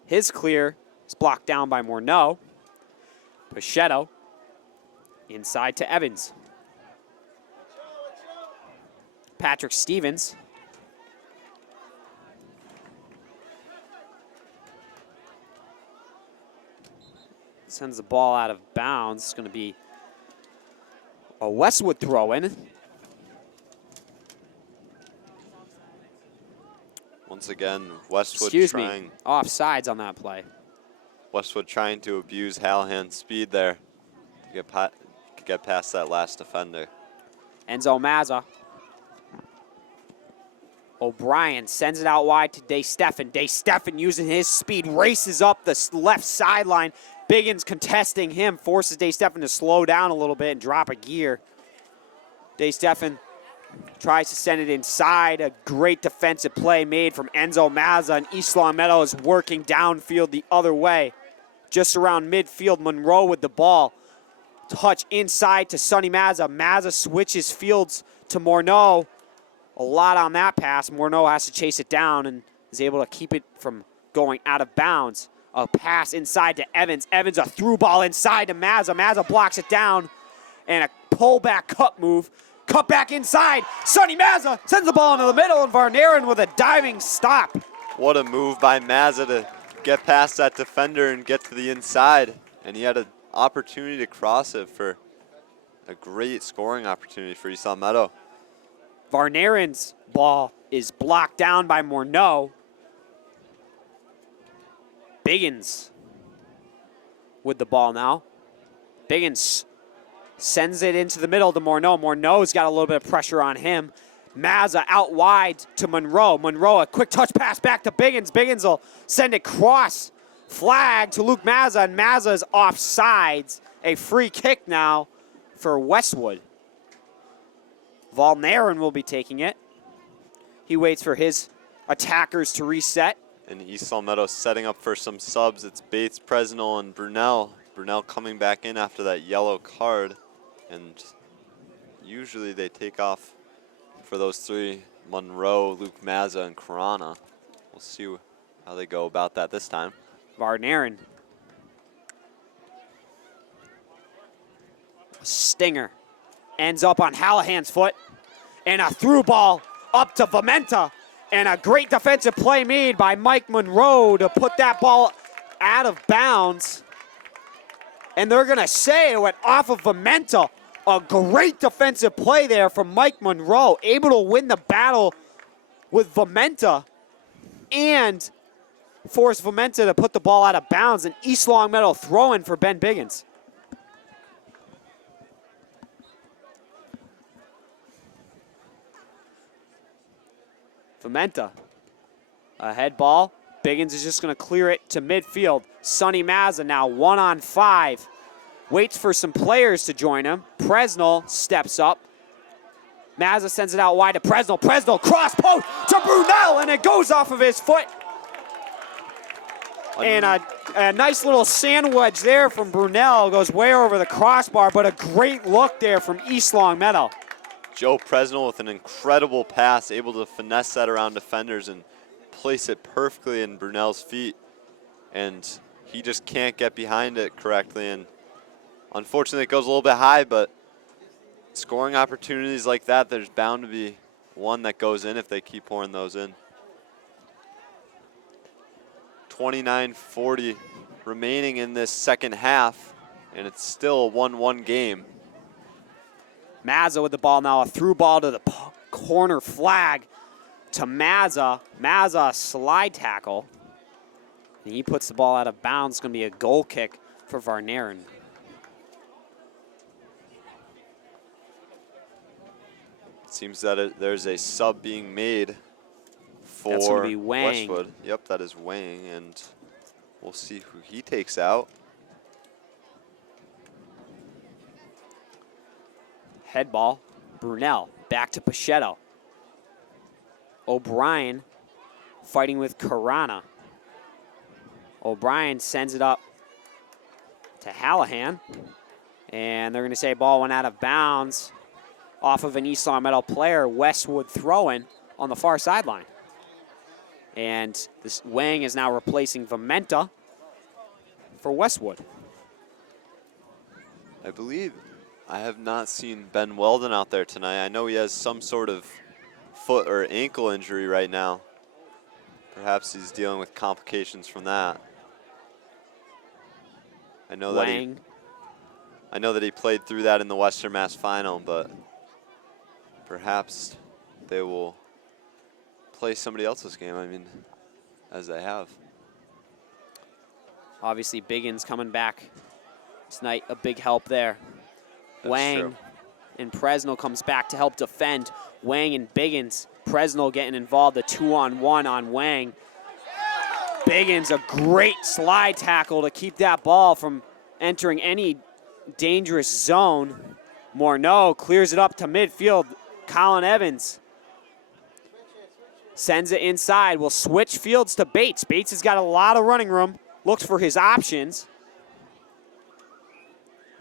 his clear is blocked down by Morneau. Pachetto inside to Evans. Patrick Stevens. sends the ball out of bounds. It's going to be a Westwood throw-in. Once again, Westwood Excuse trying. me, offsides on that play. Westwood trying to abuse Hallahan's speed there to get past that last defender. Enzo Mazza. O'Brien sends it out wide to DeStefan. DeStefan using his speed, races up the left sideline. Biggins contesting him, forces DeStefan to slow down a little bit and drop a gear. DeStefan tries to send it inside. A great defensive play made from Enzo Mazza, and East Longmeadow is working downfield the other way. Just around midfield, Monroe with the ball. Touch inside to Sonny Mazza. Mazza switches fields to Morneau. A lot on that pass. Morneau has to chase it down and is able to keep it from going out of bounds. A pass inside to Evans. Evans a through ball inside to Mazza. Mazza blocks it down. And a pullback cut move. Cut back inside. Sonny Mazza sends the ball into the middle, and Varnaren with a diving stop. What a move by Mazza to get past that defender and get to the inside. And he had an opportunity to cross it for a great scoring opportunity for East Longmeadow. Varnaren's ball is blocked down by Morneau. Biggins with the ball now. Biggins sends it into the middle to Morneau. Morneau's got a little bit of pressure on him. Mazza out wide to Monroe. Monroe, a quick touch pass back to Biggins. Biggins will send it cross. Flag to Luke Mazza, and Mazza's offsides. A free kick now for Westwood. Valnaren will be taking it. He waits for his attackers to reset. And East Longmeadow setting up for some subs. It's Bates, Presnell, and Brunel. Brunel coming back in after that yellow card. And usually they take off for those three: Monroe, Luke Mazza, and Corona. We'll see how they go about that this time. Varnaren. Stinger ends up on Hallahan's foot. And a through ball up to Vamenta. And a great defensive play made by Mike Monroe to put that ball out of bounds. And they're going to say it went off of Vamenta. A great defensive play there from Mike Monroe, able to win the battle with Vamenta and force Vamenta to put the ball out of bounds. And East Longmeadow throw-in for Ben Biggins. Vamenta, a head ball. Biggins is just going to clear it to midfield. Sonny Mazza now 1-on-5. Waits for some players to join him. Presnell steps up. Mazza sends it out wide to Presnell. Presnell cross post to Brunel, and it goes off of his foot. And a nice little sandwich there from Brunel. Goes way over the crossbar, but a great look there from East Longmeadow. Joe Presnell with an incredible pass, able to finesse that around defenders and place it perfectly in Brunel's feet. And he just can't get behind it correctly. And unfortunately, it goes a little bit high, but scoring opportunities like that, there's bound to be one that goes in if they keep pouring those in. 29:40 remaining in this second half, and it's still a 1-1 game. Mazza with the ball now, a through ball to the corner flag to Mazza. Mazza, slide tackle. And he puts the ball out of bounds. It's going to be a goal kick for Varnaren. It seems that there's a sub being made for That's going to be Wang. Westwood. Yep, that is Wang, and we'll see who he takes out. Head ball, Brunel, back to Pachetto. O'Brien fighting with Corona. O'Brien sends it up to Hallahan. And they're going to say ball went out of bounds off of an East Longmeadow player. Westwood throwing on the far sideline. And this Wang is now replacing Vamenta for Westwood. I believe I have not seen Ben Weldon out there tonight. I know he has some sort of foot or ankle injury right now. Perhaps he's dealing with complications from that. I know Wang. that he played through that in the Western Mass Final, but perhaps they will play somebody else's game. I mean, as they have. Obviously, Biggins coming back tonight, a big help there. That's Wang true. and Presnell comes back to help defend. Wang and Biggins. Presnell getting involved, a 2-on-1 on Wang. Biggins, a great slide tackle to keep that ball from entering any dangerous zone. Morneau clears it up to midfield. Colin Evans sends it inside. Will switch fields to Bates. Bates has got a lot of running room. Looks for his options.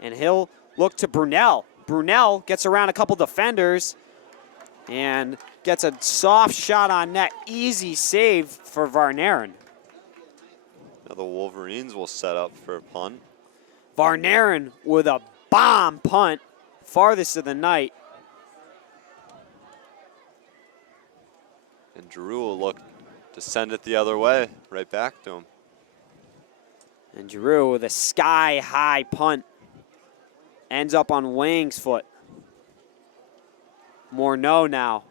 And he'll look to Brunel. Brunel gets around a couple defenders and gets a soft shot on net. Easy save for Varnaren. Now the Wolverines will set up for a punt. Varnaren with a bomb punt, farthest of the night. And Giroux will look to send it the other way, right back to him. And Giroux with a sky-high punt. Ends up on Wang's foot. Morneau now.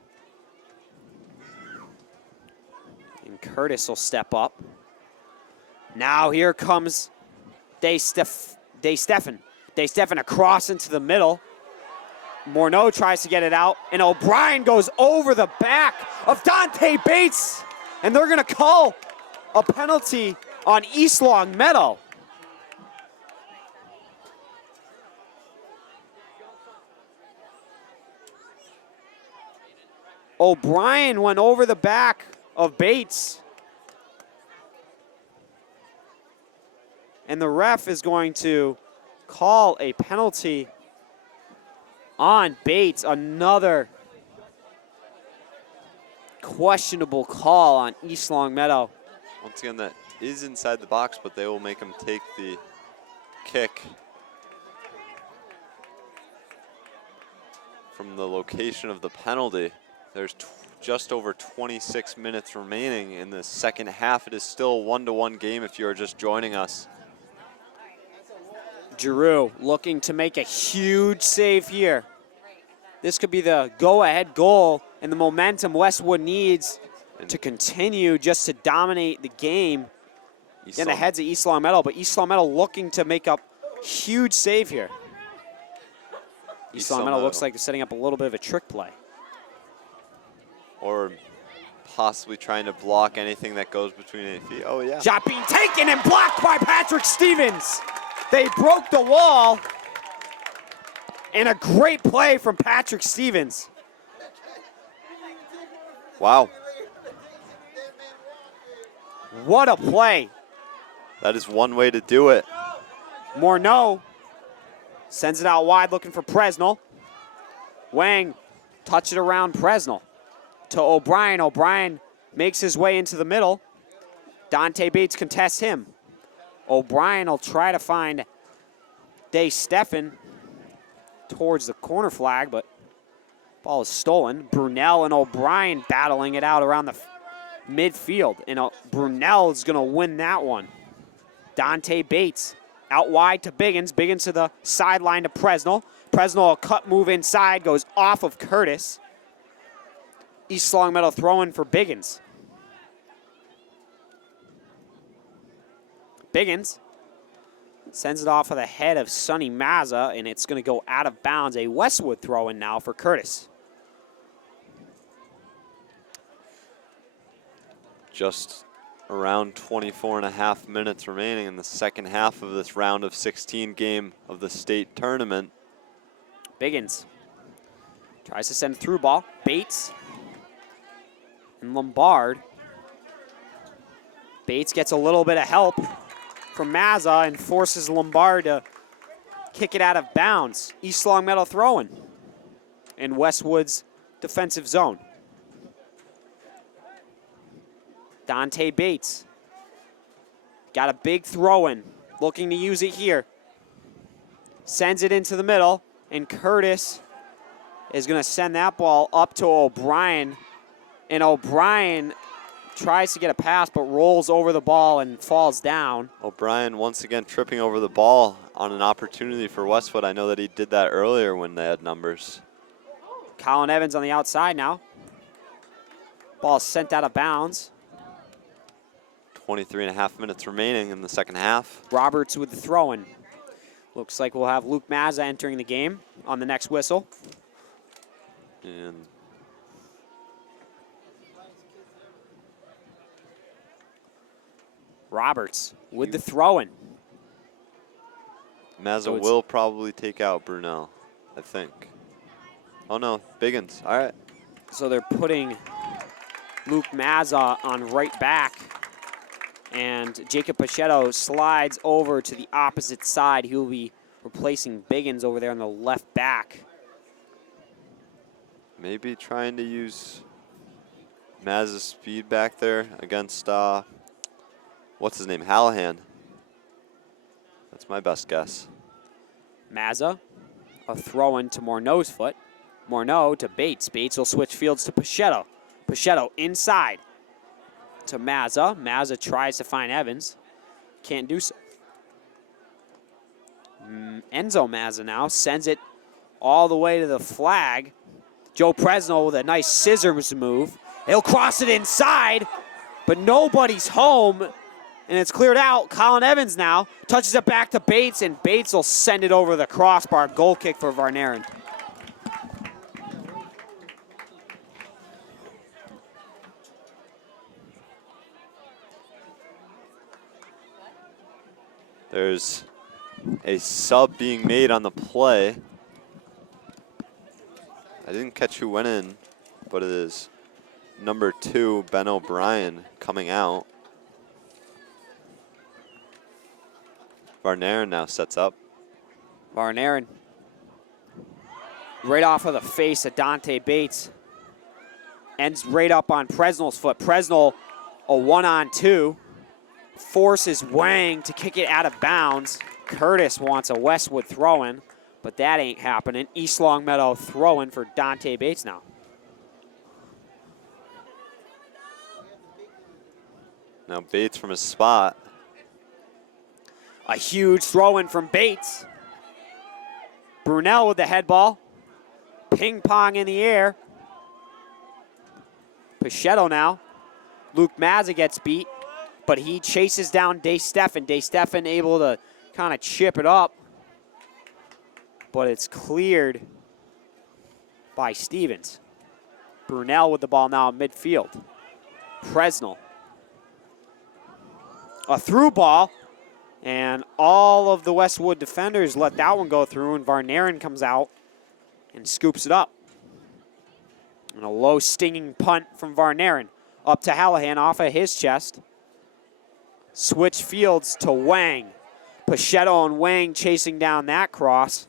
And Curtis will step up. Now here comes DeStefan. DeStefan across into the middle. Morneau tries to get it out, and O'Brien goes over the back of Dante Bates, and they're gonna call a penalty on East Long Meadow. O'Brien went over the back of Bates. And the ref is going to call a penalty on Bates. Another questionable call on East Long Meadow. Once again, that is inside the box, but they will make him take the kick from the location of the penalty. There's just over 26 minutes remaining in the second half. It is still a 1-1 game if you're just joining us. Giroux looking to make a huge save here. This could be the go-ahead goal and the momentum Westwood needs to continue just to dominate the game in the heads of East Long Meadow. But East Long Meadow looking to make a huge save here. East Long Meadow looks like they're setting up a little bit of a trick play. Or possibly trying to block anything that goes between 8 feet. Oh, yeah. Shot being taken and blocked by Patrick Stevens. They broke the wall. And a great play from Patrick Stevens. Wow. What a play. That is one way to do it. Morneau sends it out wide looking for Presnell. Wang touch it around Presnell to O'Brien. O'Brien makes his way into the middle. Dante Bates contests him. O'Brien will try to find DeStefan towards the corner flag, but ball is stolen. Brunel and O'Brien battling it out around the midfield, and Brunel is going to win that one. Dante Bates out wide to Biggins. Biggins to the sideline to Presnell. Presnell, a cut move inside, goes off of Curtis. East Long Meadow throwing for Biggins. Biggins sends it off of the head of Sonny Mazza, and it's going to go out of bounds. A Westwood throw in now for Curtis. Just around 24 and a half minutes remaining in the second half of this round of 16 game of the state tournament. Biggins tries to send a through ball. Bates and Lombard. Bates gets a little bit of help from Mazza and forces Lombard to kick it out of bounds. East Long Meadow throwing in Westwood's defensive zone. Dante Bates got a big throw in, looking to use it here. Sends it into the middle, and Curtis is going to send that ball up to O'Brien, and O'Brien tries to get a pass, but rolls over the ball and falls down. O'Brien once again tripping over the ball on an opportunity for Westwood. I know that he did that earlier when they had numbers. Colin Evans on the outside now. Ball sent out of bounds. 23.5 minutes remaining in the second half. Roberts with the throw-in. Looks like we'll have Luke Mazza entering the game on the next whistle. And Roberts with the throw-in. Mazza will probably take out Brunel, I think. Oh no, Biggins, all right. So they're putting Luke Mazza on right back, and Jacob Pachetto slides over to the opposite side. He will be replacing Biggins over there on the left back. Maybe trying to use Mazza's speed back there against, what's his name, Hallahan. That's my best guess. Mazza, a throw-in to Morneau's foot. Morneau to Bates. Bates will switch fields to Pachetto. Pachetto inside to Mazza. Mazza tries to find Evans. Can't do so. Enzo Mazza now sends it all the way to the flag. Joe Presnell with a nice scissors move. He'll cross it inside, but nobody's home, and it's cleared out. Colin Evans now touches it back to Bates, and Bates will send it over the crossbar. Goal kick for Varnaren. There's a sub being made on the play. I didn't catch who went in, but it is number 2, Ben O'Brien, coming out. Varnaren now sets up. Varnaren right off of the face of Dante Bates. Ends right up on Presnell's foot. Presnell, a 1-on-2. Forces Wang to kick it out of bounds. Curtis wants a Westwood throw-in, but that ain't happening. East Longmeadow throw-in for Dante Bates now. Now Bates from his spot. A huge throw-in from Bates. Brunel with the head ball. Ping pong in the air. Pachetto now. Luke Mazza gets beat, but he chases down DeStefan. DeStefan able to kind of chip it up, but it's cleared by Stevens. Brunel with the ball now in midfield. Presnell. A through ball, and all of the Westwood defenders let that one go through, and Varnaren comes out and scoops it up. And a low stinging punt from Varnaren up to Hallahan off of his chest. Switch fields to Wang. Pachetto and Wang chasing down that cross.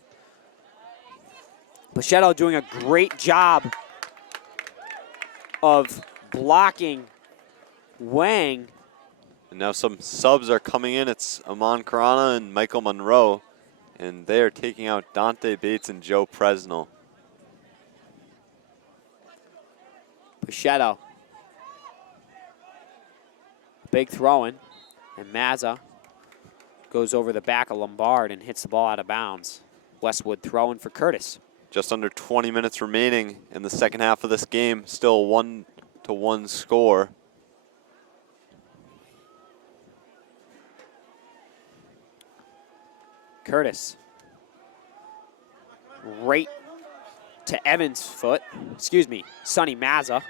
Pachetto doing a great job of blocking Wang. And now some subs are coming in. It's Amon Karana and Michael Monroe. And they are taking out Dante Bates and Joe Presnell. Pachetto. Big throw-in. And Mazza goes over the back of Lombard and hits the ball out of bounds. Westwood throwing for Curtis. Just under 20 minutes remaining in the second half of this game. Still 1-1 score. Curtis. Right to Evans' foot. Excuse me, Sonny Mazza.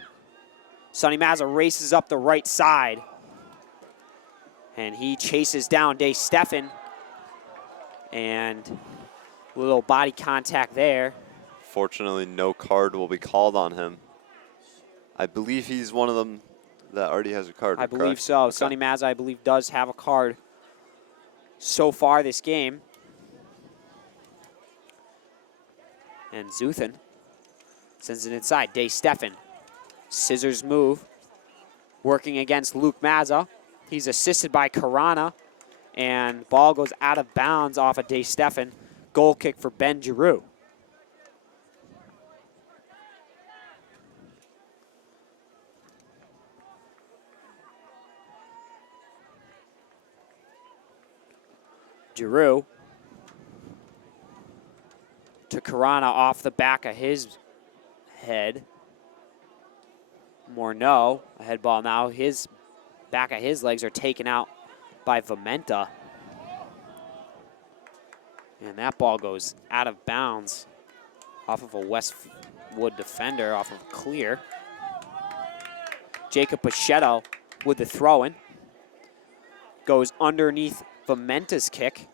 Sonny Mazza races up the right side. And he chases down DeStefan. And a little body contact there. Fortunately, no card will be called on him. I believe he's one of them that already has a card. I believe correct? so. Okay. Sonny Mazza, I believe, does have a card so far this game. And Zuthan sends it inside. DeStefan. Scissors move. Working against Luke Mazza. He's assisted by Karana. And ball goes out of bounds off of DeStefan. Goal kick for Ben Giroux. Giroux to Karana off the back of his head. Morneau, a head ball now. His back of his legs are taken out by Vamenta. And that ball goes out of bounds off of a Westwood defender, off of clear. Jacob Pachetto with the throw-in. Goes underneath Vamenta's kick.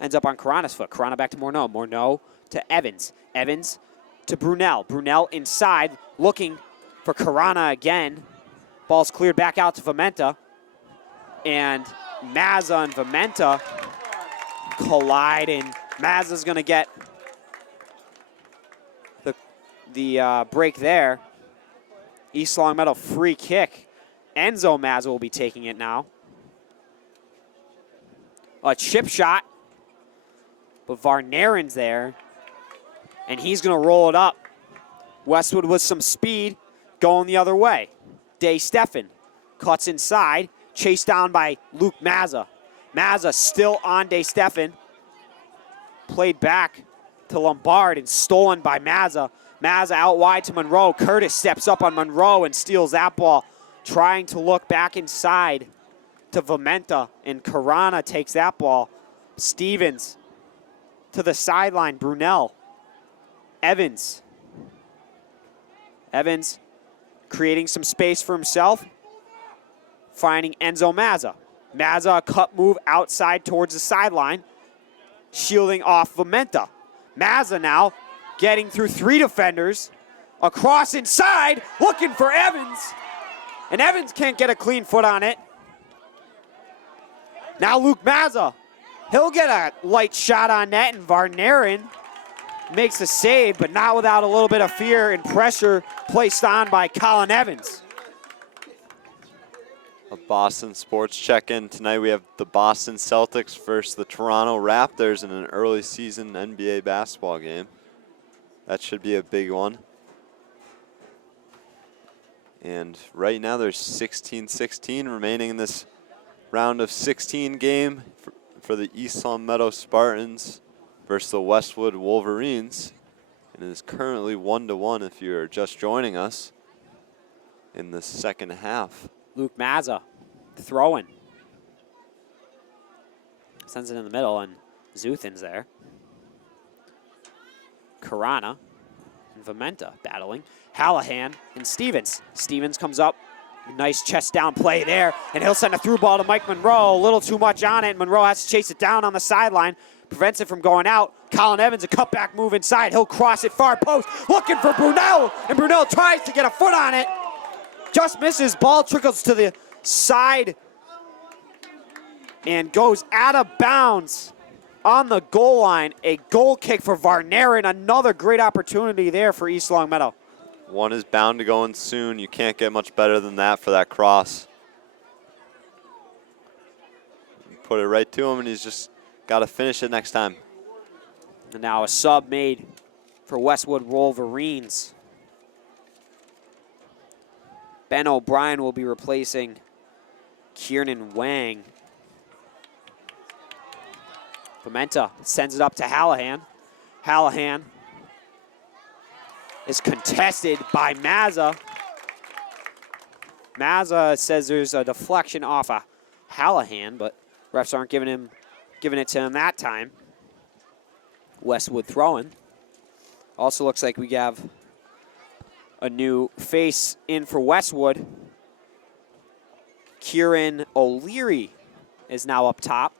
Ends up on Karana's foot. Karana back to Morneau. Morneau to Evans. Evans to Brunel. Brunel inside, looking for Karana again. Ball's cleared back out to Vamenta. And Mazza and Vamenta collide, and Mazza's going to get the break there. East Longmeadow free kick. Enzo Mazza will be taking it now. A chip shot, but Varnaren's there, and he's going to roll it up. Westwood with some speed going the other way. Day Stephan cuts inside, chased down by Luke Mazza. Mazza still on Day Stephan. Played back to Lombard and stolen by Mazza. Mazza out wide to Monroe. Curtis steps up on Monroe and steals that ball, trying to look back inside to Vamenta, and Karana takes that ball. Stevens to the sideline. Brunel. Evans. Evans creating some space for himself, finding Enzo Mazza. Mazza, a cut move outside towards the sideline, shielding off Vamenta. Mazza now getting through 3 defenders, across inside, looking for Evans. And Evans can't get a clean foot on it. Now Luke Mazza, he'll get a light shot on net, and Varnaren makes a save, but not without a little bit of fear and pressure placed on by Colin Evans. A Boston sports check-in. Tonight we have the Boston Celtics versus the Toronto Raptors in an early season NBA basketball game. That should be a big one. And right now there's 16-16 remaining in this round of 16 game for the East Longmeadow Spartans versus the Westwood Wolverines. And it is currently 1-1 if you're just joining us in the second half. Luke Mazza throwing. Sends it in the middle, and Zuthin's there. Karana and Vamenta battling. Hallahan and Stevens. Stevens comes up. Nice chest down play there, and he'll send a through ball to Mike Monroe. A little too much on it. Monroe has to chase it down on the sideline. Prevents it from going out. Colin Evans, a cutback move inside. He'll cross it far post, looking for Brunel, and Brunel tries to get a foot on it. Just misses. Ball trickles to the side and goes out of bounds on the goal line. A goal kick for Varnaren. Another great opportunity there for East Longmeadow. One is bound to go in soon. You can't get much better than that for that cross. Put it right to him, and he's just got to finish it next time. And now a sub made for Westwood Wolverines. Ben O'Brien will be replacing Kieran Wang. Vamenta sends it up to Hallahan. Hallahan is contested by Mazza. Mazza says there's a deflection off of Hallahan, but refs aren't giving it to him that time. Westwood throwing. Also looks like we have a new face in for Westwood. Kieran O'Leary is now up top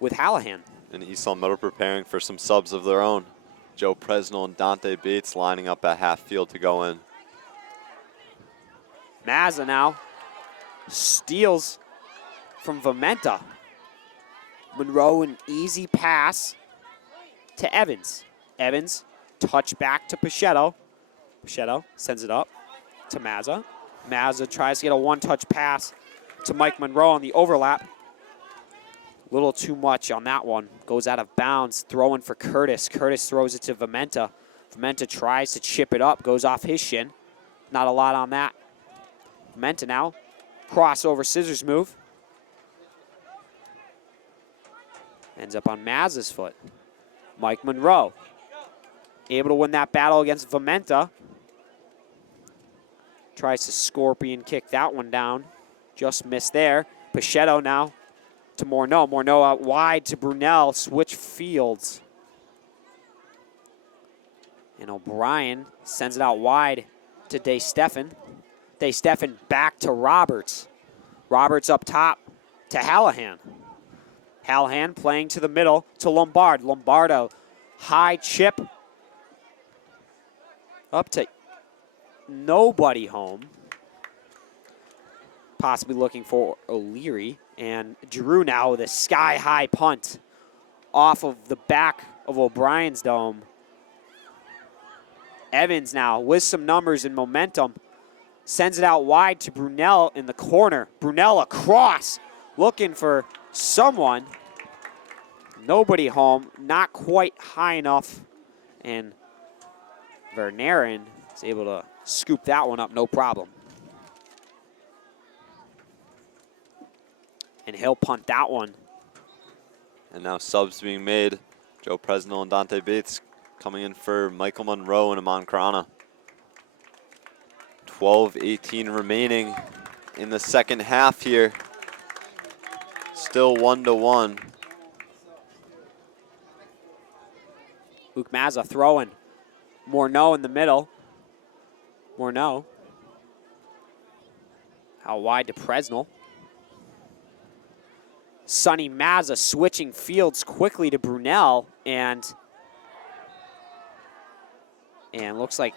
with Hallahan. And East Longmeadow preparing for some subs of their own. Joe Presnell and Dante Bates lining up at half field to go in. Mazza now steals from Vamenta. Monroe, an easy pass to Evans. Evans, touch back to Pachetto. Pachetto sends it up to Mazza. Mazza tries to get a one-touch pass to Mike Monroe on the overlap. Little too much on that one. Goes out of bounds. Throwing for Curtis. Curtis throws it to Vamenta. Vamenta tries to chip it up. Goes off his shin. Not a lot on that. Vamenta now. Crossover scissors move. Ends up on Maz's foot. Mike Monroe able to win that battle against Vamenta. Tries to scorpion kick that one down. Just missed there. Pichetto now to Morneau. Morneau out wide to Brunel. Switch fields. And O'Brien sends it out wide to DeStefan. DeStefan back to Roberts. Roberts up top to Hallahan. Hallahan playing to the middle to Lombard. Lombardo, high chip. Up to nobody home. Possibly looking for O'Leary. And Drew now with a sky-high punt off of the back of O'Brien's dome. Evans now with some numbers and momentum. Sends it out wide to Brunel in the corner. Brunel across, looking for someone. Nobody home, not quite high enough. And Vernerin is able to scoop that one up, no problem. And he'll punt that one. And now subs being made. Joe Presnell and Dante Bates coming in for Michael Monroe and Amon Krana. 12:18 remaining in the second half here. Still 1-1. Luke Mazza throwing. Morneau in the middle. Morneau. Out wide to Presnell. Sonny Mazza switching fields quickly to Brunel, and looks like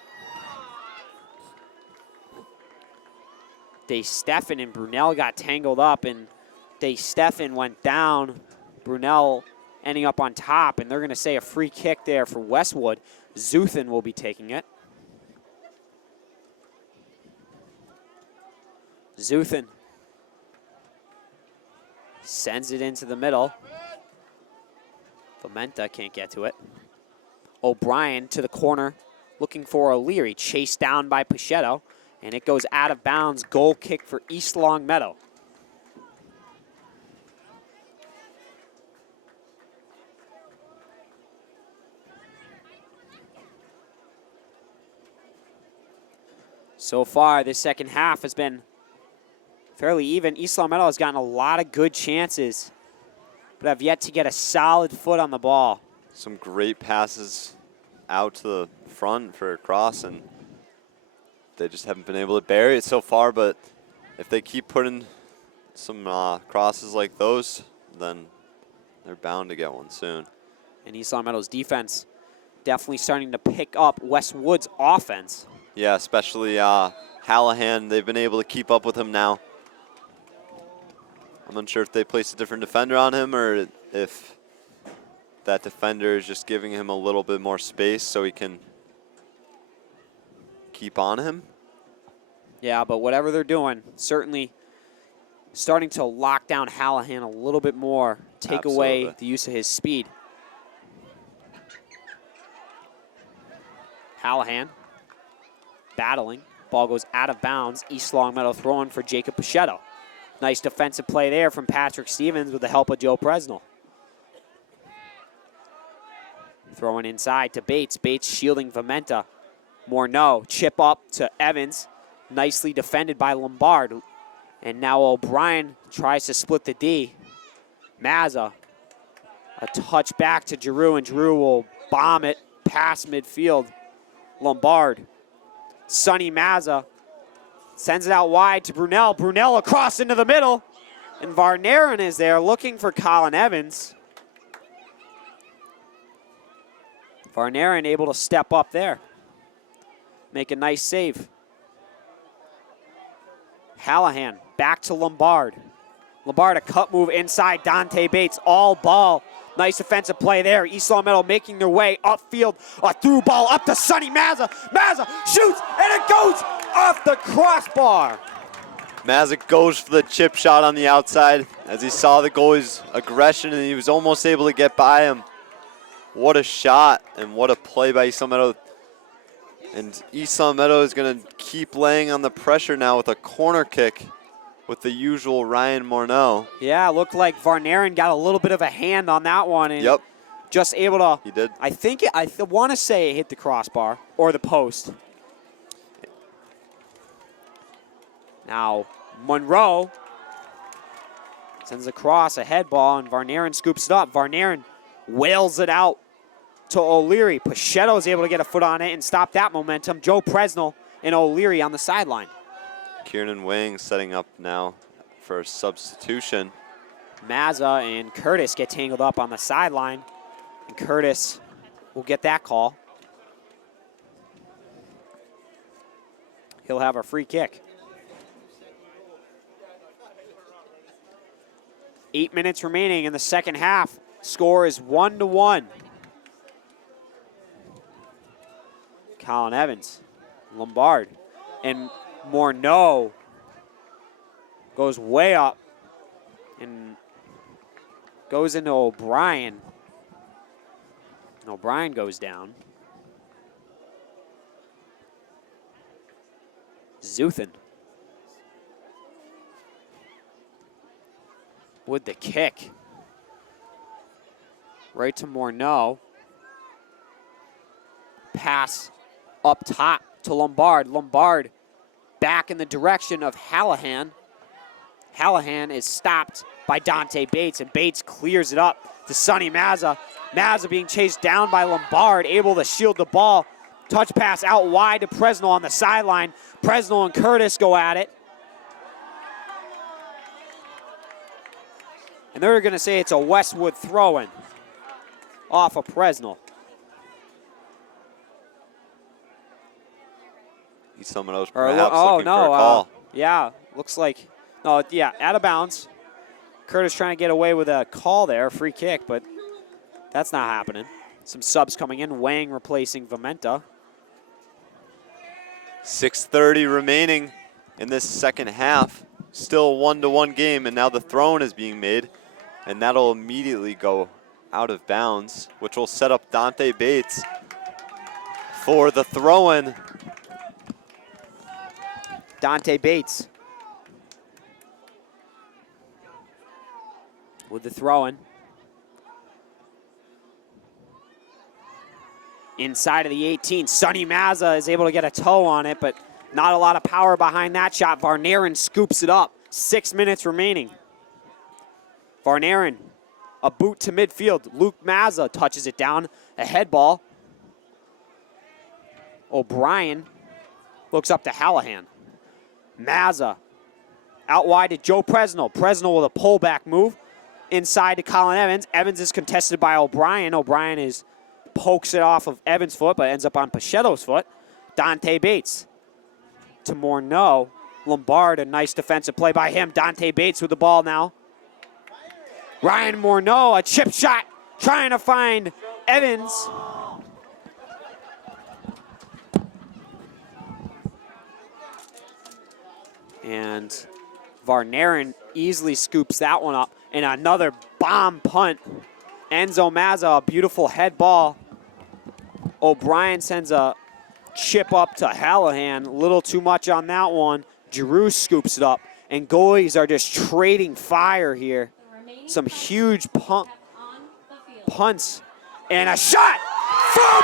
DeStefan and Brunel got tangled up, and DeStefan went down. Brunel ending up on top, and they're going to say a free kick there for Westwood. Zuthan will be taking it. Zuthan sends it into the middle. Vamenta can't get to it. O'Brien to the corner, looking for O'Leary. Chased down by Pichetto, and it goes out of bounds. Goal kick for East Longmeadow. So far, this second half has been fairly even. East Longmeadow has gotten a lot of good chances, but have yet to get a solid foot on the ball. Some great passes out to the front for a cross, and they just haven't been able to bury it so far. But if they keep putting some crosses like those, then they're bound to get one soon. And East Longmeadow's defense definitely starting to pick up Westwood's offense. Yeah, especially Hallahan. They've been able to keep up with him now. I'm unsure if they placed a different defender on him or if that defender is just giving him a little bit more space so he can keep on him. Yeah, but whatever they're doing, certainly starting to lock down Hallahan a little bit more, take away the use of his speed. Hallahan battling. Ball goes out of bounds. East Longmeadow throwing for Jacob Pichetto. Nice defensive play there from Patrick Stevens with the help of Joe Presnell. Throwing inside to Bates. Bates shielding Vamenta. Morneau, chip up to Evans. Nicely defended by Lombard. And now O'Brien tries to split the D. Mazza, a touch back to Giroux, and Giroux will bomb it past midfield. Lombard. Sonny Mazza sends it out wide to Brunel. Brunel across into the middle. And Varnaren is there looking for Colin Evans. Varnaren able to step up there. Make a nice save. Hallahan back to Lombard. Lombard, a cut move inside Dante Bates. All ball. Nice defensive play there. East Longmeadow making their way upfield. A through ball up to Sonny Mazza. Mazza shoots, and it goes off the crossbar. Mazza goes for the chip shot on the outside as he saw the goalie's aggression, and he was almost able to get by him. What a shot, and what a play by East Longmeadow. And East Longmeadow is going to keep laying on the pressure now with a corner kick. with the usual Ryan Morneau. Yeah, looked like Varnaren got a little bit of a hand on that one. And Yep, just able to. he did. I think I want to say it hit the crossbar or the post. Now Monroe sends across a head ball, and Varnaren scoops it up. Varnaren wails it out to O'Leary. Pachetto is able to get a foot on it and stop that momentum. Joe Presnell and O'Leary on the sideline. Kieran Wang setting up now for a substitution. Mazza and Curtis get tangled up on the sideline, and Curtis will get that call. He'll have a free kick. 8 minutes remaining in the second half. Score is 1-1. Colin Evans, Lombard, and Morneau goes way up and goes into O'Brien. And O'Brien goes down. Zuthin with the kick. Right to Morneau. Pass up top to Lombard. Lombard back in the direction of Hallahan. Hallahan is stopped by Dante Bates, and Bates clears it up to Sonny Mazza. Mazza being chased down by Lombard, able to shield the ball. Touch pass out wide to Presnell on the sideline. Presnell and Curtis go at it. And they're going to say it's a Westwood throw-in off of Presnell. East Long Meadows perhaps looking no, for a call. yeah, looks like, no, yeah, out of bounds. Curtis trying to get away with a call there, free kick, but that's not happening. Some subs coming in, Wang replacing Vimenta. 6:30 remaining in this second half. Still a 1-1 game, and now the throw-in is being made, and that'll immediately go out of bounds, which will set up Dante Bates for the throw-in. Dante Bates with the throw-in. Inside of the 18, Sonny Mazza is able to get a toe on it, but not a lot of power behind that shot. Varnaren scoops it up. 6 minutes remaining. Varnaren, a boot to midfield. Luke Mazza touches it down, a head ball. O'Brien looks up to Hallahan. Mazza out wide to Joe Presnell. Presnell with a pullback move inside to Colin Evans. Evans is contested by O'Brien. O'Brien pokes it off of Evans' foot, but ends up on Pachetto's foot. Dante Bates to Morneau. Lombard, a nice defensive play by him. Dante Bates with the ball now. Ryan Morneau, a chip shot, trying to find Evans. And Varnaren easily scoops that one up. And another bomb punt. Enzo Mazza, a beautiful head ball. O'Brien sends a chip up to Hallahan. A little too much on that one. Giroux scoops it up. And goalies are just trading fire here. Some huge punts. And a shot from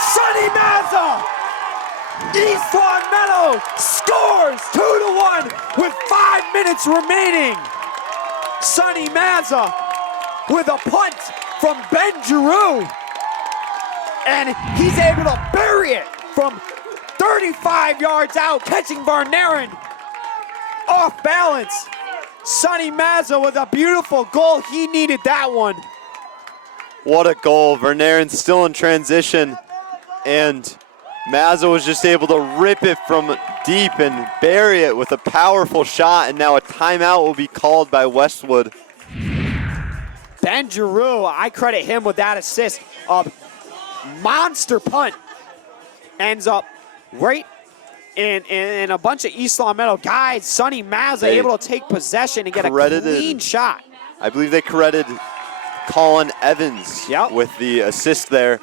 Sonny Mazza. East Long Meadow scores 2-1 with 5 minutes remaining. Sonny Mazza with a punt from Ben Giroux. And he's able to bury it from 35 yards out, catching Varnaren off balance. Sonny Mazza with a beautiful goal. He needed that one. What a goal. Varnaren's still in transition, and Mazza was just able to rip it from deep and bury it with a powerful shot, and now a timeout will be called by Westwood. Ben Giroux, I credit him with that assist. A monster punt. Ends up right in a bunch of East Long Meadow guys. Sonny Mazza able to take possession and get a clean shot. I believe they credited Colin Evans with the assist there.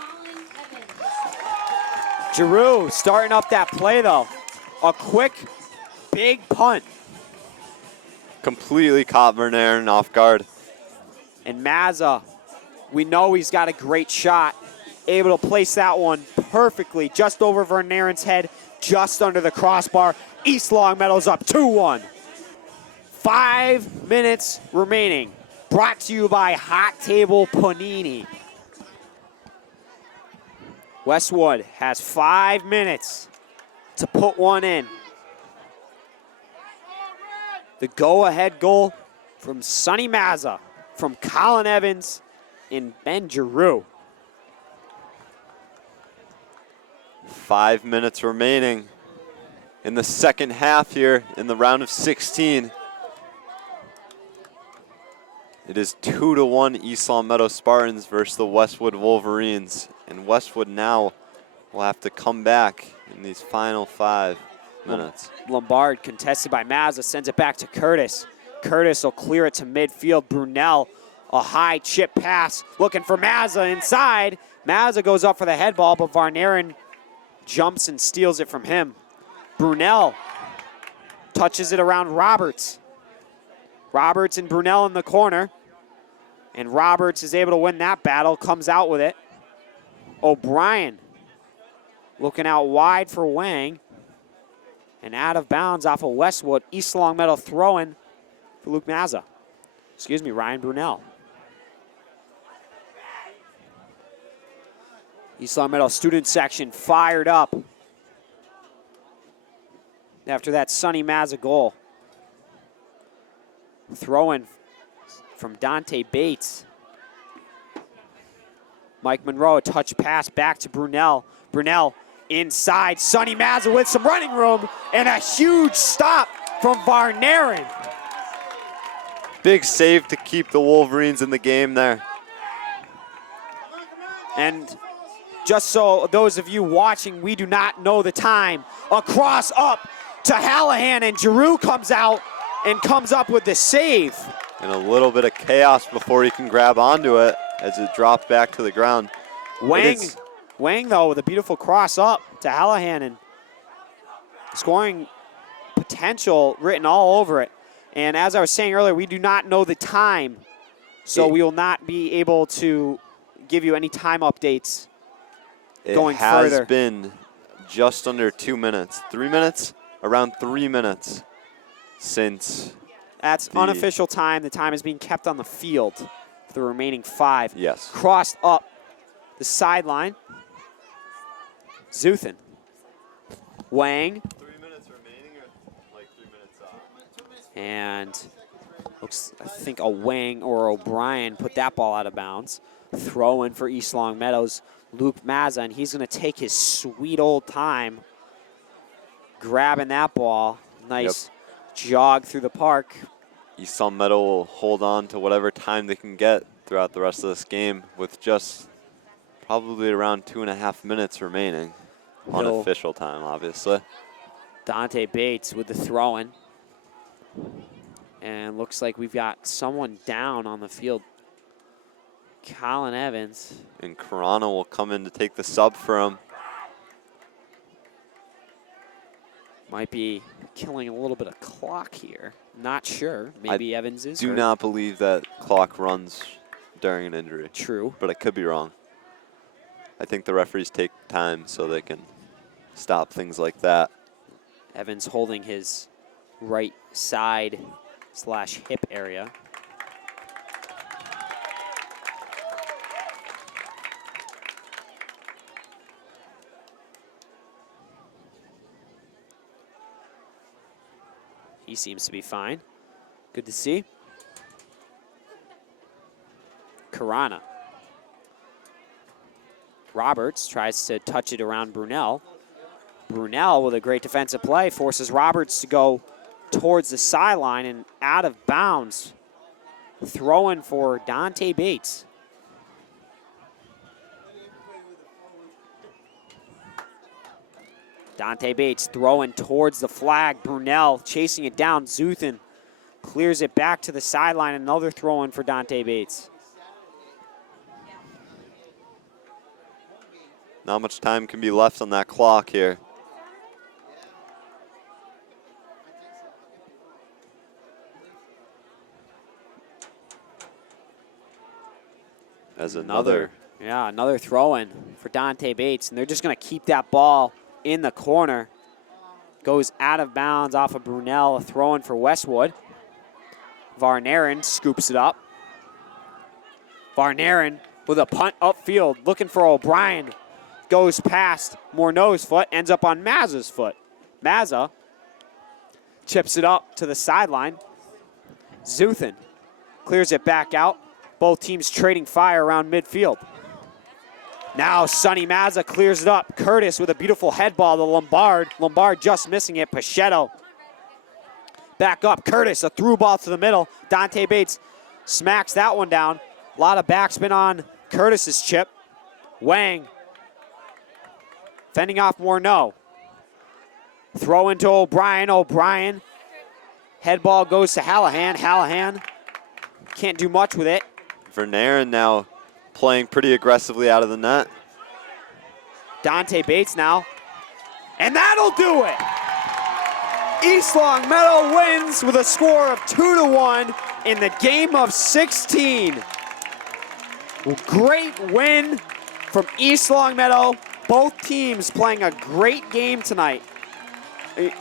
Giroux starting up that play, though. A quick, big punt. completely caught Vernaeren off guard. And Mazza, we know he's got a great shot. Able to place that one perfectly just over Vernaeren's head, just under the crossbar. East Longmeadow's up 2-1. 5 minutes remaining. Brought to you by Hot Table Panini. Westwood has 5 minutes to put one in. The go-ahead goal from Sonny Mazza, from Colin Evans, and Ben Giroux. 5 minutes remaining in the second half here in the round of 16. It is 2-1 East Longmeadow Spartans versus the Westwood Wolverines. And Westwood now will have to come back in these final 5 minutes. Lombard contested by Mazza, sends it back to Curtis. Curtis will clear it to midfield. Brunel, a high chip pass, looking for Mazza inside. Mazza goes up for the head ball, but Vernaeren jumps and steals it from him. Brunel touches it around Roberts. Roberts and Brunel in the corner. And Roberts is able to win that battle, comes out with it. O'Brien looking out wide for Wang. And out of bounds off of Westwood. East Longmeadow throwing for Luke Mazza. Excuse me, Ryan Brunel. East Longmeadow student section fired up after that Sonny Mazza goal. Throwing from Dante Bates. Mike Monroe, a touch pass back to Brunel. Brunel inside. Sonny Mazza with some running room and a huge stop from Vernaeren. Big save to keep the Wolverines in the game there. And just so those of you watching, we do not know the time. A cross up to Hallahan, and Giroux comes out and comes up with the save. And a little bit of chaos before he can grab onto it as it dropped back to the ground. Wang, though, with a beautiful cross up to Hallahan, and scoring potential written all over it. And as I was saying earlier, we do not know the time, so we will not be able to give you any time updates going further. It has been just under 2 minutes. 3 minutes? Around 3 minutes since. That's unofficial time. The time is being kept on the field for the remaining 5. Yes. Crossed up the sideline. Zuthin. Wang. 3 minutes remaining or like 3 minutes off? And looks, I think a Wang or O'Brien put that ball out of bounds. Throw in for East Longmeadows, Luke Mazza, and he's going to take his sweet old time grabbing that ball. Nice jog through the park. East Longmeadow will hold on to whatever time they can get throughout the rest of this game with just probably around 2.5 minutes remaining. Unofficial time, obviously. Dante Bates with the throw-in. And looks like we've got someone down on the field. Colin Evans. And Carano will come in to take the sub for him. Might be killing a little bit of clock here. Not sure. Maybe Evans is. Do not believe that clock runs during an injury. True. But I could be wrong. I think the referees take time so they can stop things like that. Evans holding his right side / hip area. He seems to be fine. Good to see. Karana. Roberts tries to touch it around Brunel. Brunel with a great defensive play forces Roberts to go towards the sideline and out of bounds. Throwing for Dante Bates. Dante Bates throwing towards the flag. Brunel chasing it down. Zuthin clears it back to the sideline. Another throw in for Dante Bates. Not much time can be left on that clock here. as another. Yeah, another throw-in for Dante Bates, and they're just going to keep that ball in the corner. Goes out of bounds off of Brunel, a throw-in for Westwood. Varnaren scoops it up. Varnaren with a punt upfield, looking for O'Brien. Goes past Morneau's foot, ends up on Mazza's foot. Mazza chips it up to the sideline. Zuthin clears it back out. Both teams trading fire around midfield. Now Sonny Mazza clears it up. Curtis with a beautiful head ball to Lombard. Lombard just missing it. Pachetto back up. Curtis, a through ball to the middle. Dante Bates smacks that one down. A lot of backspin on Curtis's chip. Wang fending off Morneau. Throw into O'Brien. O'Brien. Head ball goes to Hallahan. Hallahan can't do much with it. Varnaren now playing pretty aggressively out of the net. Dante Bates now. And that'll do it. East Longmeadow wins with a score of 2-1 in the game of 16. Great win from East Longmeadow. Both teams playing a great game tonight.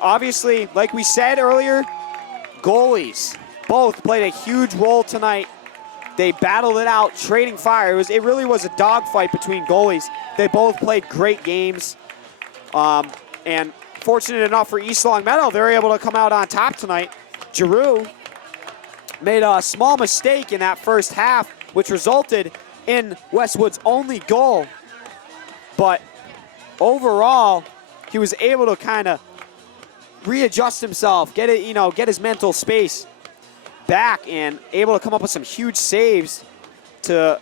Obviously, like we said earlier, goalies both played a huge role tonight. They battled it out, trading fire. It really was a dogfight between goalies. They both played great games. And fortunate enough for East Longmeadow, they're able to come out on top tonight. Giroux made a small mistake in that first half, which resulted in Westwood's only goal. But overall, he was able to kind of readjust himself, get his mental space back, and able to come up with some huge saves to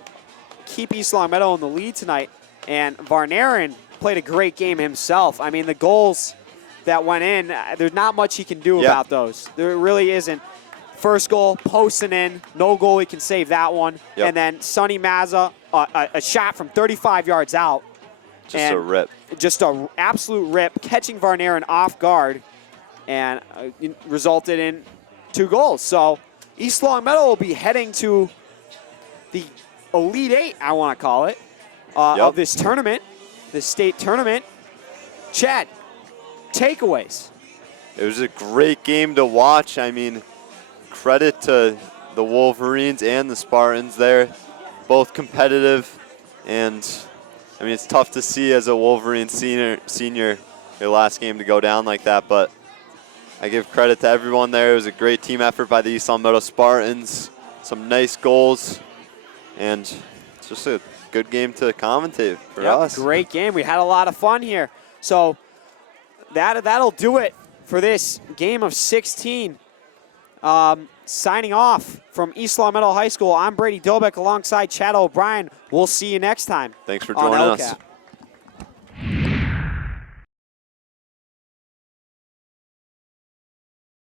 keep East Longmeadow in the lead tonight. And Varnaren played a great game himself. I mean, the goals that went in, there's not much he can do about those. There really isn't. First goal, posting in, no goalie can save that one. Yep. And then Sonny Mazza, a shot from 35 yards out. Just a rip. Just an absolute rip, catching Varnaren off guard, and resulted in 2 goals. So East Longmeadow will be heading to the Elite Eight, I want to call it, of this tournament, this state tournament. Chad, takeaways. It was a great game to watch. I mean, credit to the Wolverines and the Spartans there. Both competitive, and I mean, it's tough to see as a Wolverine senior your last game to go down like that, but I give credit to everyone there. It was a great team effort by the East Longmeadow Spartans. Some nice goals, and it's just a good game to commentate for us. Great game. We had a lot of fun here. So that'll do it for this game of 16. Signing off from East Longmeadow High School, I'm Brady Dobek alongside Chad O'Brien. We'll see you next time. Thanks for on joining LCAT. us.